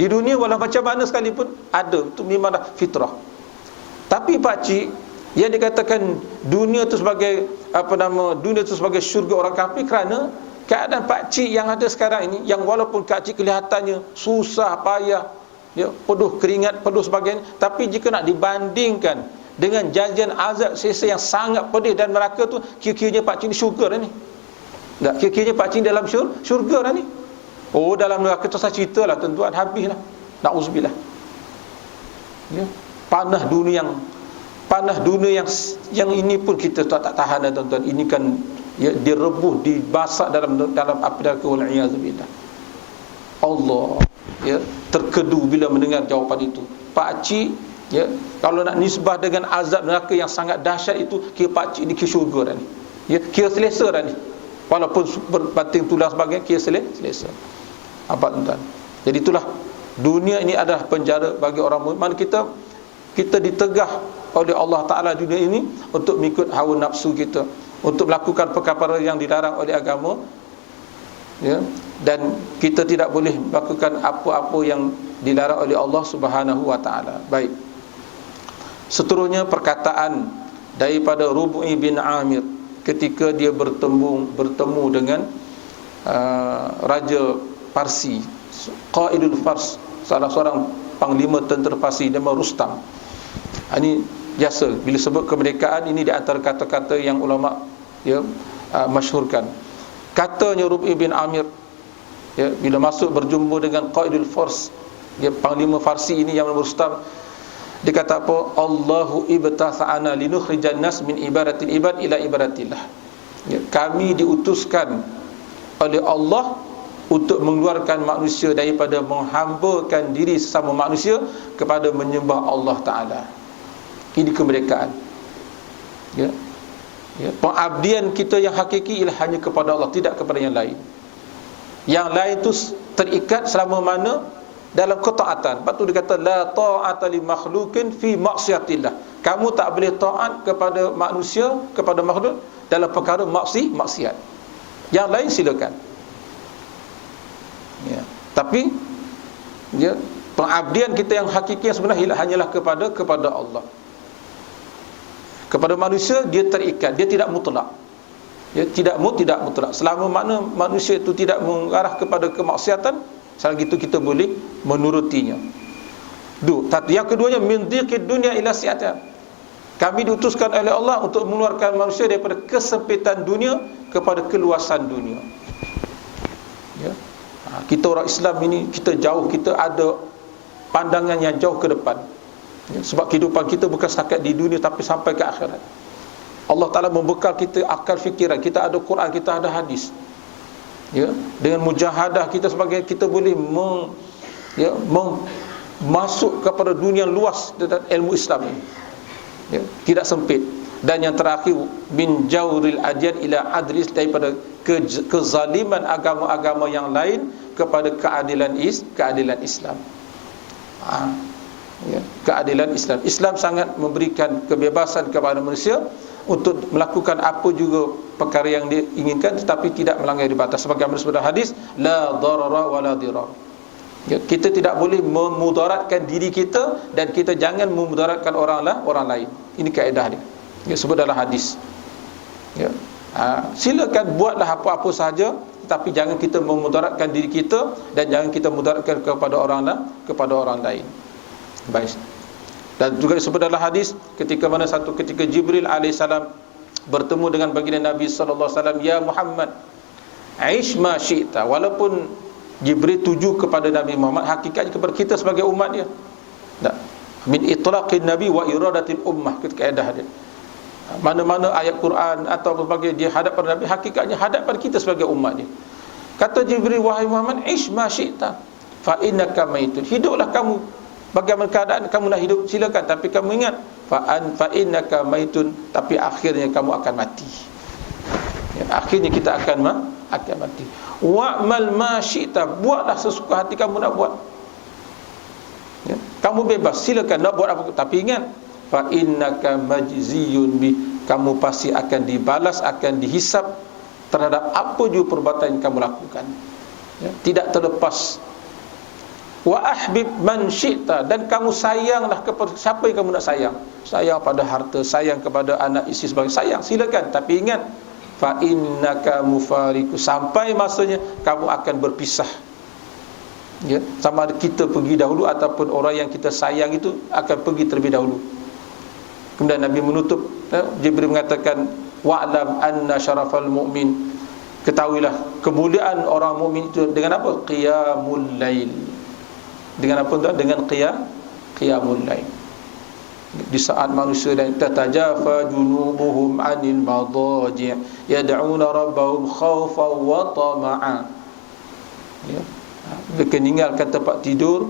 Di dunia walau macam mana sekalipun ada, itu memang dah fitrah. Tapi pakcik, yang dikatakan dunia itu sebagai dunia itu sebagai syurga orang kafir, kerana keadaan pakcik yang ada sekarang ini, yang walaupun pakcik kelihatannya susah, payah, ya, penuh keringat, penuh sebagainya, tapi jika nak dibandingkan dengan janjian azab seksa yang sangat pedih dan neraka tu, kira-kiranya pakcik ni syurga dah ni. Tak, kira-kiranya pakcik dalam syurga dah ni. Oh, dalam neraka tu saya ceritalah tuan-tuan, habislah. Na'udzubillah. Ya, panah dunia yang ini pun kita tak tahan dah tuan-tuan. Ini kan ya, direbuh, dibasak dalam api neraka, wal iyadzubillah. Allah ya terkedu bila mendengar jawapan itu. Pakcik ya, kalau nak nisbah dengan azab neraka yang sangat dahsyat itu, kira pakcik ni kira syurga dah ni. Ya, kira selesa dah ni. Walaupun berbanting tulang sebagainya, kira selesa. Apa tuan-tuan? Jadi itulah, dunia ini adalah penjara bagi orang mukmin. Mana kita ditegah oleh Allah Ta'ala dunia ini untuk mengikut hawa nafsu kita, untuk melakukan perkara yang dilarang oleh agama, ya, dan kita tidak boleh melakukan apa-apa yang dilarang oleh Allah Subhanahu wa Ta'ala. Baik. Seterusnya perkataan daripada Rubu'i bin Amir ketika dia bertemu dengan Raja Parsi, Qaidul Fars, salah seorang panglima tentera Parsi, nama Rustam. Ini biasa bila sebut kemerdekaan, ini di antara kata-kata yang ulama ya masyhurkan. Katanya Rubu'i bin Amir ya, bila masuk berjumpa dengan Qaidul Fars, ya, panglima Farsi ini yang nama Rustam, dia kata apa? Allahu ibtasa'ana linukhrijan nas min ibadatil ibad ila ibadatillah. Ya, kami diutuskan oleh Allah untuk mengeluarkan manusia daripada menghambakan diri sesama manusia kepada menyembah Allah Ta'ala. Ini kemerdekaan. Ya. Ya, pengabdian kita yang hakiki ialah hanya kepada Allah, tidak kepada yang lain. Yang lain itu terikat selama mana dalam ketaatan. Sebab tu dia kata la ta'ata li makhluqin fi maksiatillah. Kamu tak boleh taat kepada manusia, kepada makhluk dalam perkara maksiat. Yang lain silakan. Ya. Tapi ya, pengabdian kita yang hakiki yang sebenarnya hanyalah kepada Allah. Kepada manusia dia terikat, dia tidak mutlak. Ya, tidak mutlak. Selama mana manusia itu tidak mengarah kepada kemaksiatan, selagi itu kita boleh menurutinya. Yang keduanya, min dhiqid dunya ila si'atiha. Kami diutuskan oleh Allah untuk mengeluarkan manusia daripada kesempitan dunia kepada keluasan dunia. Ya. Kita orang Islam ini, kita jauh, kita ada pandangan yang jauh ke depan. Ya, sebab kehidupan kita bukan setakat di dunia, tapi sampai ke akhirat. Allah Ta'ala membekal kita akal fikiran. Kita ada Quran, kita ada hadis. Ya, dengan mujahadah kita sebagai kita boleh masuk kepada dunia luas dalam ilmu Islam ini. Ya, tidak sempit. Dan yang terakhir, min jawril adyan ila adlis, daripada kezaliman agama-agama yang lain kepada keadilan Islam. Ya, keadilan Islam. Islam sangat memberikan kebebasan kepada manusia untuk melakukan apa juga perkara yang dia inginkan, tetapi tidak melanggar batas. Sebagaimana disebut hadis, la darara wa la dirar. Ya, kita tidak boleh memudaratkan diri kita, dan kita jangan memudaratkan orang lain. Ini kaedah dia. Ya, sebut dalam hadis. Ya. Silakan buatlah apa-apa sahaja, tapi jangan kita memudaratkan diri kita dan jangan kita mudaratkan kepada orang lain. Baik. Dan juga disebut dalam hadis ketika Jibril alaihissalam bertemu dengan baginda Nabi sallallahu alaihi wasallam, ya Muhammad, aish ma syi'ta. Walaupun Jibril tuju kepada Nabi Muhammad, hakikatnya kepada kita sebagai umat dia. Tak. Min itlaqin nabi wa iradatil ummah, kaedah dia. Mana-mana ayat Quran atau sebagainya dia hadap pada Nabi, hakikatnya hadap pada kita sebagai umat dia. Kata Jibril, wahai Muhammad, ish ma syi'ta fa innaka maitun. Hiduplah kamu bagaimana keadaan kamu nak hidup, silakan, tapi kamu ingat fa innaka maitun, tapi akhirnya kamu akan mati. Ya, akhirnya kita akan mati. Wa'mal ma syi'ta, buatlah sesuka hati kamu nak buat. Ya, kamu bebas, silakan nak buat apa, tapi ingat fa innaka majziyun bi, kamu pasti akan dibalas, akan dihisap terhadap apa juga perbuatan yang kamu lakukan. Ya, tidak terlepas. Wa ahbib man syi'ta, dan kamu sayanglah kepada siapa yang kamu nak sayang. Sayang pada harta, sayang kepada anak isteri sebagai sayang, silakan, tapi ingat fa innaka mufariqu, sampai masanya kamu akan berpisah. Ya, sama ada kita pergi dahulu ataupun orang yang kita sayang itu akan pergi terlebih dahulu. Kemudian Nabi menutup, Jibril mengatakan, wa'lam anna syarafal mu'min, ketahuilah kemuliaan orang mukmin itu dengan apa? Qiyamul lail. Dengan apa tuan? Dengan qiyamul lail. Di saat manusia dan tatajafa junubuhum 'anil madaji' yad'una rabbahum khaufan wa tama'a. Ya. Mereka tinggalkan tempat tidur,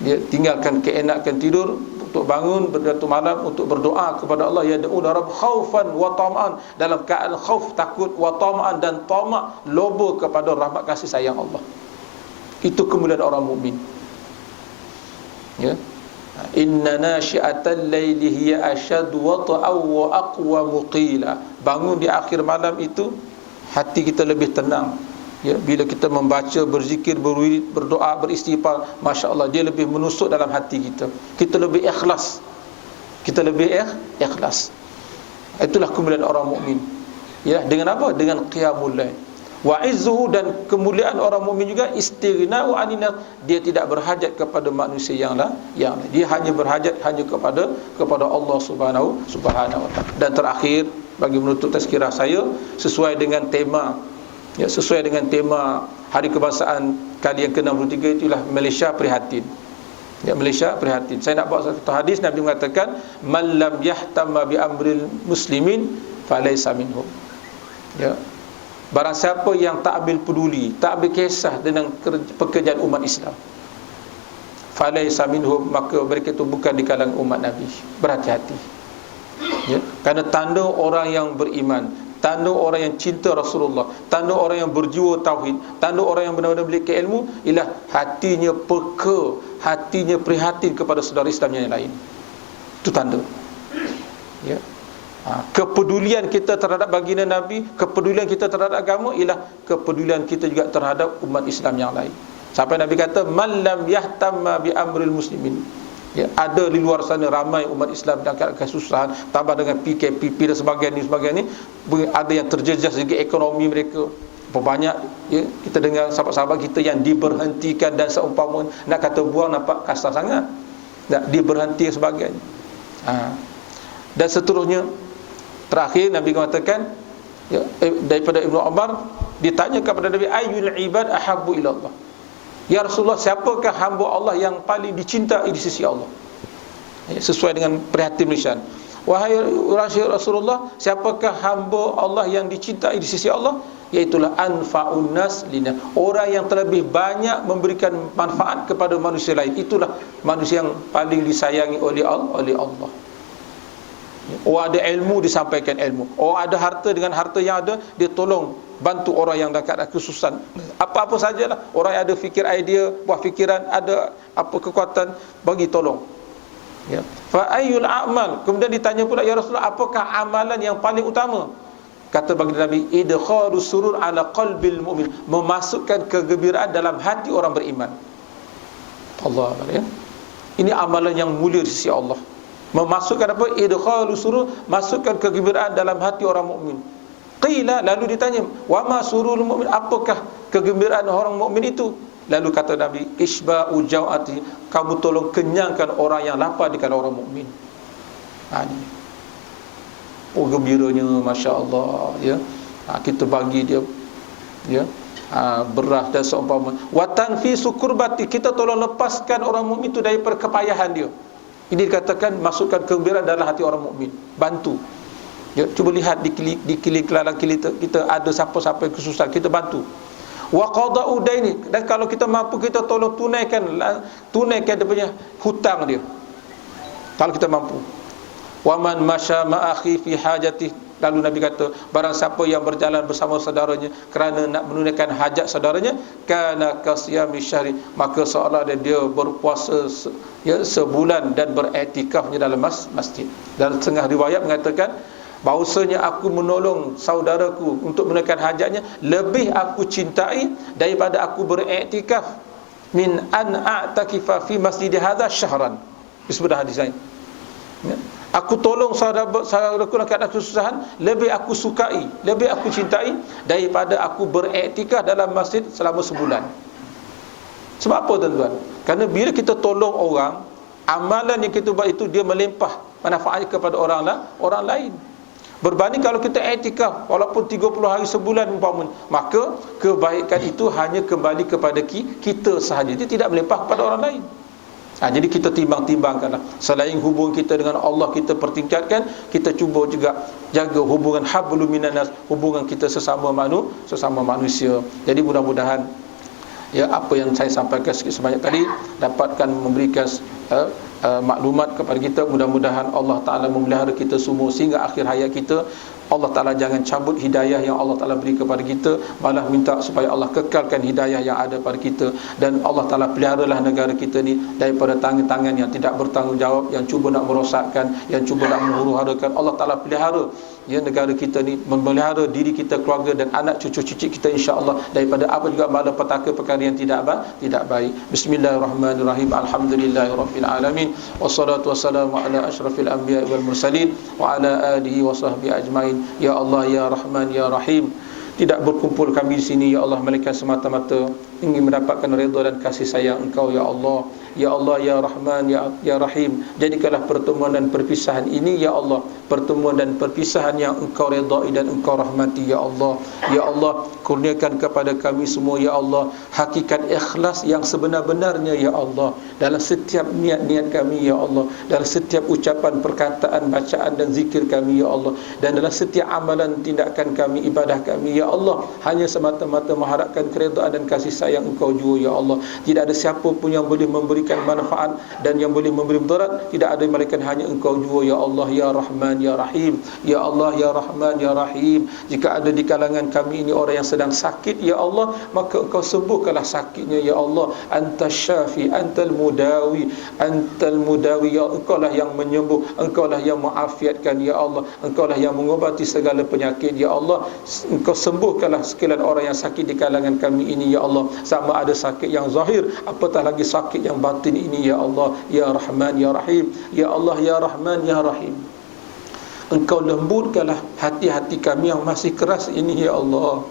dia tinggalkan keenakan tidur untuk bangun pada malam untuk berdoa kepada Allah, yad'una rabb khaufan wa tama'an, dalam keadaan khauf, takut, wa tama'an, dan tamak, loba kepada rahmat kasih sayang Allah. Itu kemuliaan orang mukmin. Ya. Inna nasyi'atal laili hiya asyaddu wata'aw wa aqwamu qila. Bangun di akhir malam itu hati kita lebih tenang. Ya, bila kita membaca, berzikir, berwirid, berdoa, beristighfar, masya-Allah, dia lebih menusuk dalam hati kita. Kita lebih ikhlas. Kita lebih ikhlas. Itulah kemuliaan orang mukmin. Ya, dengan apa? Dengan qiyamul lail. Wa izzuhu, dan kemuliaan orang mukmin juga istighna'u 'anil, dia tidak berhajat kepada manusia yang lain. Dia hanya berhajat kepada Allah Subhanahu wa taala. Dan terakhir, bagi menutup tazkirah saya, sesuai dengan tema Hari Kebangsaan kali yang ke-63, itulah Malaysia prihatin. Ya, Malaysia prihatin. Saya nak bawa satu hadis. Nabi mengatakan, man lam yahtamma bi amril muslimin falaysa minhum. Ya. Barang siapa yang tak ambil peduli, tak ambil kisah dengan pekerjaan umat Islam, falaysa minhum, maka mereka itu bukan di kalangan umat Nabi. Berhati-hati. Ya, kerana tanda orang yang beriman, tanda orang yang cinta Rasulullah, tanda orang yang berjiwa tauhid, tanda orang yang benar-benar memiliki ilmu, ialah hatinya peka, hatinya prihatin kepada saudara Islam yang lain. Itu tanda. Ya. Kepedulian kita terhadap baginda Nabi, kepedulian kita terhadap agama, ialah kepedulian kita juga terhadap umat Islam yang lain. Sampai Nabi kata, man lam yahtamma bi amril muslimin. Ya, ada di luar sana ramai umat Islam yang akan kesusahan, tambah dengan PKPP dan sebagainya, ada yang terjejas segi ekonomi mereka. Banyak ya, kita dengar sahabat-sahabat kita yang diberhentikan, dan seumpama nak kata buang nampak kasar sangat, diberhenti dan sebagainya. Dan seterusnya. Terakhir Nabi mengatakan, ya, daripada Ibnu Umar ditanya kepada Nabi, ayyul ibad ahabbu ila Allah. Ya Rasulullah, siapakah hamba Allah yang paling dicintai di sisi Allah? Ya, sesuai dengan prihatin lisan. Wahai Rasulullah, siapakah hamba Allah yang dicintai di sisi Allah? Iaitulah anfa'un nas lina, orang yang terlebih banyak memberikan manfaat kepada manusia lain. Itulah manusia yang paling disayangi oleh Allah. Oh, ada ilmu, disampaikan ilmu. Oh, ada harta, dengan harta yang ada dia tolong bantu orang yang dekat kesusahan. Apa-apa sajalah, orang yang ada fikir, idea, buah fikiran, ada apa kekuatan, bagi tolong. Ya. Fa ayyul a'mal, kemudian ditanya pula, ya Rasulullah, apakah amalan yang paling utama? Kata baginda Nabi, idkhalus surur ala qalbil mu'min, memasukkan kegembiraan dalam hati orang beriman. Allah, ya. Ini amalan yang mulia di sisi Allah. Memasukkan apa? Idkhalus surur, masukkan kegembiraan dalam hati orang mukmin. Qila, lalu ditanya, wa ma sururul mu'min, apakah kegembiraan orang mukmin itu? Lalu kata Nabi, isba'u jau'ati, kamu tolong kenyangkan orang yang lapar di kalangan orang mukmin. Ini. Oh, gembiranya, masya-Allah, ya. Kita bagi dia, ya, beras dan seumpama. Wa tanfisu kurbati, kita tolong lepaskan orang mukmin itu daripada kepayahan dia. Ini dikatakan masukkan kegembiraan dalam hati orang mukmin. Bantu. Ya, cuba lihat di keliling kita ada siapa-siapa yang kesusahan, kita bantu. Wa qada'u daini, dan kalau kita mampu kita tolong tunaikan dia punya hutang dia. Kalau kita mampu. Wa man masya ma akhi fi hajati, lalu Nabi kata, barang siapa yang berjalan bersama saudaranya kerana nak menunaikan hajat saudaranya, kana kasyami syahri, maka seolah dia berpuasa sebulan dan beriktikafnya dalam masjid. Dan setengah riwayat mengatakan bahawasanya aku menolong saudaraku untuk menunaikan hajatnya lebih aku cintai daripada aku beriktikaf min an a'takifa fi masjid hadza syahran. Disebut hadis lain. Ya. Aku tolong saudaraku dalam keadaan kesusahan lebih aku sukai, lebih aku cintai daripada aku beriktikaf dalam masjid selama sebulan. Sebab apa tuan-tuan? Kerana bila kita tolong orang, amalan yang kita buat itu dia melimpah manfaat kepada orang lain. Berbanding kalau kita iktikaf walaupun 30 hari sebulan umpamanya, maka kebaikan itu hanya kembali kepada kita sahaja, dia tidak melimpah kepada orang lain. Jadi kita timbang-timbangkanlah. Selain hubungan kita dengan Allah kita pertingkatkan, kita cuba juga jaga hubungan hablum minan nas, hubungan kita sesama manusia. Jadi mudah-mudahan ya apa yang saya sampaikan sikit sebanyak tadi dapatkan memberikan maklumat kepada kita. Mudah-mudahan Allah Ta'ala memelihara kita semua sehingga akhir hayat kita. Allah Ta'ala jangan cabut hidayah yang Allah Ta'ala beri kepada kita, malah minta supaya Allah kekalkan hidayah yang ada pada kita. Dan Allah Ta'ala peliharalah negara kita ni daripada tangan-tangan yang tidak bertanggungjawab, yang cuba nak merosakkan, yang cuba nak menghuru-harakan. Allah Ta'ala pelihara ya negara kita ni, memelihara diri kita, keluarga dan anak cucu-cucu kita, insya-Allah, daripada apa juga malapetaka perkara yang tidak baik. Bismillahirrahmanirrahim. Alhamdulillahirabbil alamin. Wassalatu wassalamu ala asyrafil anbiya'i wal mursalin wa ala alihi wa sahbihi ajmain. Ya Allah, Ya Rahman, Ya Rahim, tidak berkumpul kami di sini ya Allah melainkan semata-mata ingin mendapatkan redha dan kasih sayang Engkau ya Allah. Ya Allah, Ya Rahman, Ya Rahim, jadikanlah pertemuan dan perpisahan ini ya Allah pertemuan dan perpisahan yang Engkau redai dan Engkau rahmati ya Allah. Ya Allah, kurniakan kepada kami semua ya Allah hakikat ikhlas yang sebenar-benarnya ya Allah dalam setiap niat-niat kami ya Allah, dalam setiap ucapan, perkataan, bacaan dan zikir kami ya Allah, dan dalam setiap amalan, tindakan kami, ibadah kami ya Allah, hanya semata-mata mengharapkan keredaan dan kasih sayang Engkau jua ya Allah. Tidak ada siapa pun yang boleh memberikan manfaat dan yang boleh memberi mudarat, tidak ada melainkan hanya Engkau jua ya Allah. Ya Rahman, Ya Rahim, Ya Allah, Ya Rahman, Ya Rahim, jika ada di kalangan kami ini orang yang sedang sakit ya Allah, maka Engkau sembuhkanlah sakitnya ya Allah. Antas syafi, Antal mudawi, Antal mudawi, ya Engkau lah yang menyembuh, Engkau lah yang mengafiatkan ya Allah, Engkau lah yang mengobati segala penyakit ya Allah. Engkau sembuhkanlah sekalian orang yang sakit di kalangan kami ini ya Allah, sama ada sakit yang zahir apatah lagi sakit yang batin ini ya Allah. Ya Rahman, Ya Rahim, Ya Allah, Ya Rahman, Ya Rahim, Engkau lembutkanlah hati-hati kami yang masih keras ini ya Allah.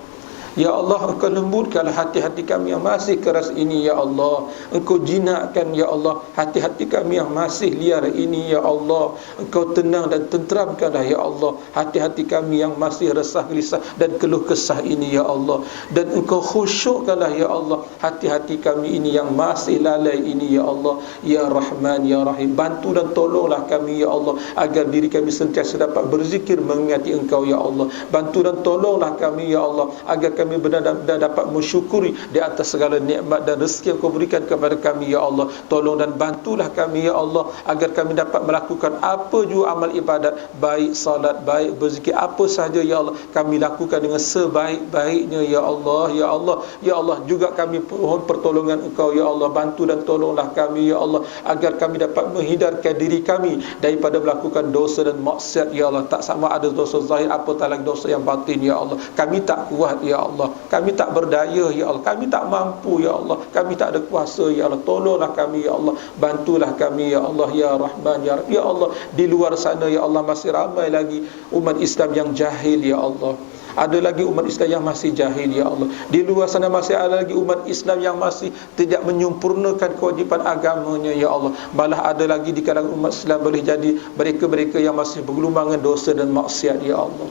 Ya Allah, Engkau lembutkanlah hati-hati kami yang masih keras ini ya Allah. Engkau jinakkan ya Allah hati-hati kami yang masih liar ini ya Allah. Engkau tenang dan tenteramkanlah ya Allah hati-hati kami yang masih resah gelisah dan keluh kesah ini ya Allah. Dan Engkau khusyukkanlah ya Allah hati-hati kami ini yang masih lalai ini ya Allah. Ya Rahman, Ya Rahim, bantu dan tolonglah kami ya Allah agar diri kami sentiasa dapat berzikir mengingati Engkau ya Allah. Bantu dan tolonglah kami ya Allah agar kami benar-benar dapat mensyukuri di atas segala nikmat dan rezeki yang Kau berikan kepada kami ya Allah. Tolong dan bantulah kami ya Allah agar kami dapat melakukan apa jua amal ibadat, baik salat, baik berzikir, apa sahaja ya Allah, kami lakukan dengan sebaik-baiknya ya Allah. Ya Allah, Ya Allah, juga kami mohon pertolongan Engkau ya Allah. Bantu dan tolonglah kami ya Allah agar kami dapat menghindarkan diri kami daripada melakukan dosa dan maksiat ya Allah. Tak sama ada dosa zahir apatah lagi dosa yang batin ya Allah. Kami tak kuat ya Allah, kami tak berdaya ya Allah, kami tak mampu ya Allah, kami tak ada kuasa ya Allah. Tolonglah kami ya Allah, bantulah kami ya Allah. Ya Rahman, Ya Rahim, ya Allah, di luar sana ya Allah masih ramai lagi umat Islam yang jahil ya Allah. Ada lagi umat Islam yang masih jahil ya Allah. Di luar sana masih ada lagi umat Islam yang masih tidak menyempurnakan kewajipan agamanya ya Allah. Malah ada lagi di kalangan umat Islam boleh jadi mereka-mereka yang masih bergelumbangan dosa dan maksiat ya Allah.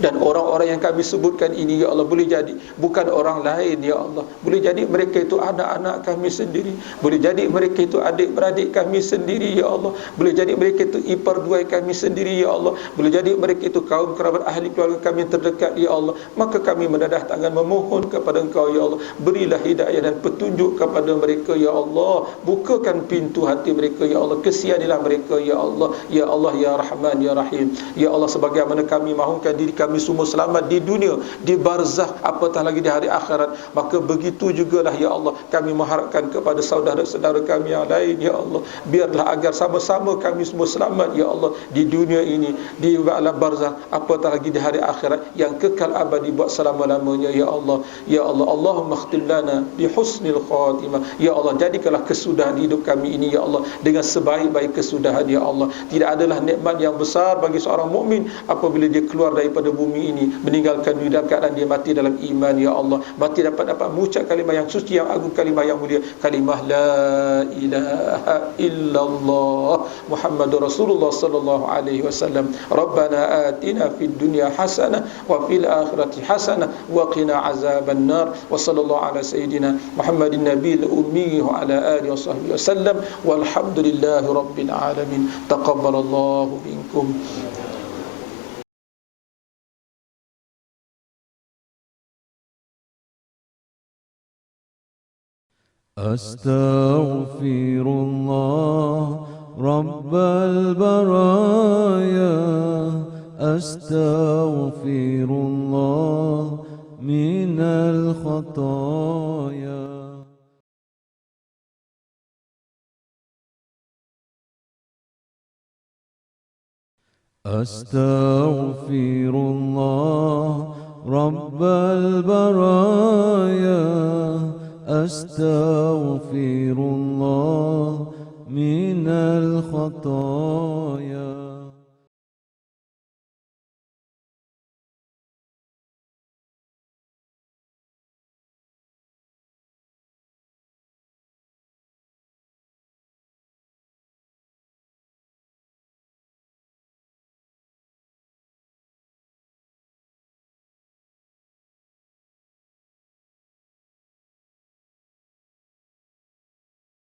Dan orang-orang yang kami sebutkan ini ya Allah, boleh jadi bukan orang lain ya Allah. Boleh jadi mereka itu anak-anak kami sendiri. Boleh jadi mereka itu adik-beradik kami sendiri ya Allah. Boleh jadi mereka itu ipar dua kami sendiri ya Allah. Boleh jadi mereka itu kaum kerabat ahli keluarga kami terdekat ya Allah. Maka kami mendadah tangan memohon kepada Engkau ya Allah, berilah hidayah dan petunjuk kepada mereka ya Allah. Bukakan pintu hati mereka ya Allah. Kesihanilah mereka ya Allah. Ya Allah ya Rahman ya Rahim. Ya Allah, sebagaimana kami mahukan diri kami semua selamat di dunia, di barzakh, apatah lagi di hari akhirat, maka begitu jugalah ya Allah kami mengharapkan kepada saudara-saudara kami yang lain ya Allah, biarlah agar sama-sama kami semua selamat ya Allah di dunia ini, di alam barzakh, apatah lagi di hari akhirat yang kekal abadi buat selama-lamanya ya Allah. Ya Allah, Allahumma khtim lana bi husnil khatimah. Ya Allah, jadikanlah kesudahan hidup kami ini ya Allah dengan sebaik-baik kesudahan ya Allah. Tidak adalah nikmat yang besar bagi seorang mukmin apabila dia keluar daripada bumi ini, meninggalkan dunia dalam keadaan dia mati dalam iman ya Allah, mati dapat mengucap kalimah yang suci, yang agung, kalimah yang mulia, kalimah la ilaha illallah Muhammadur Rasulullah sallallahu alaihi wasallam. Rabbana atina fid dunya hasanah wa fil akhirati hasanah wa qina azaban nar. Wa sallallahu ala sayyidina Muhammadin nabiyil ummi wa ala alihi wa sahbihi wasallam. Walhamdulillahi rabbil alamin. Taqabbalallahu minkum. أستغفر الله رب البرايا أستغفر الله من الخطايا أستغفر الله رب البرايا أستغفر الله من الخطايا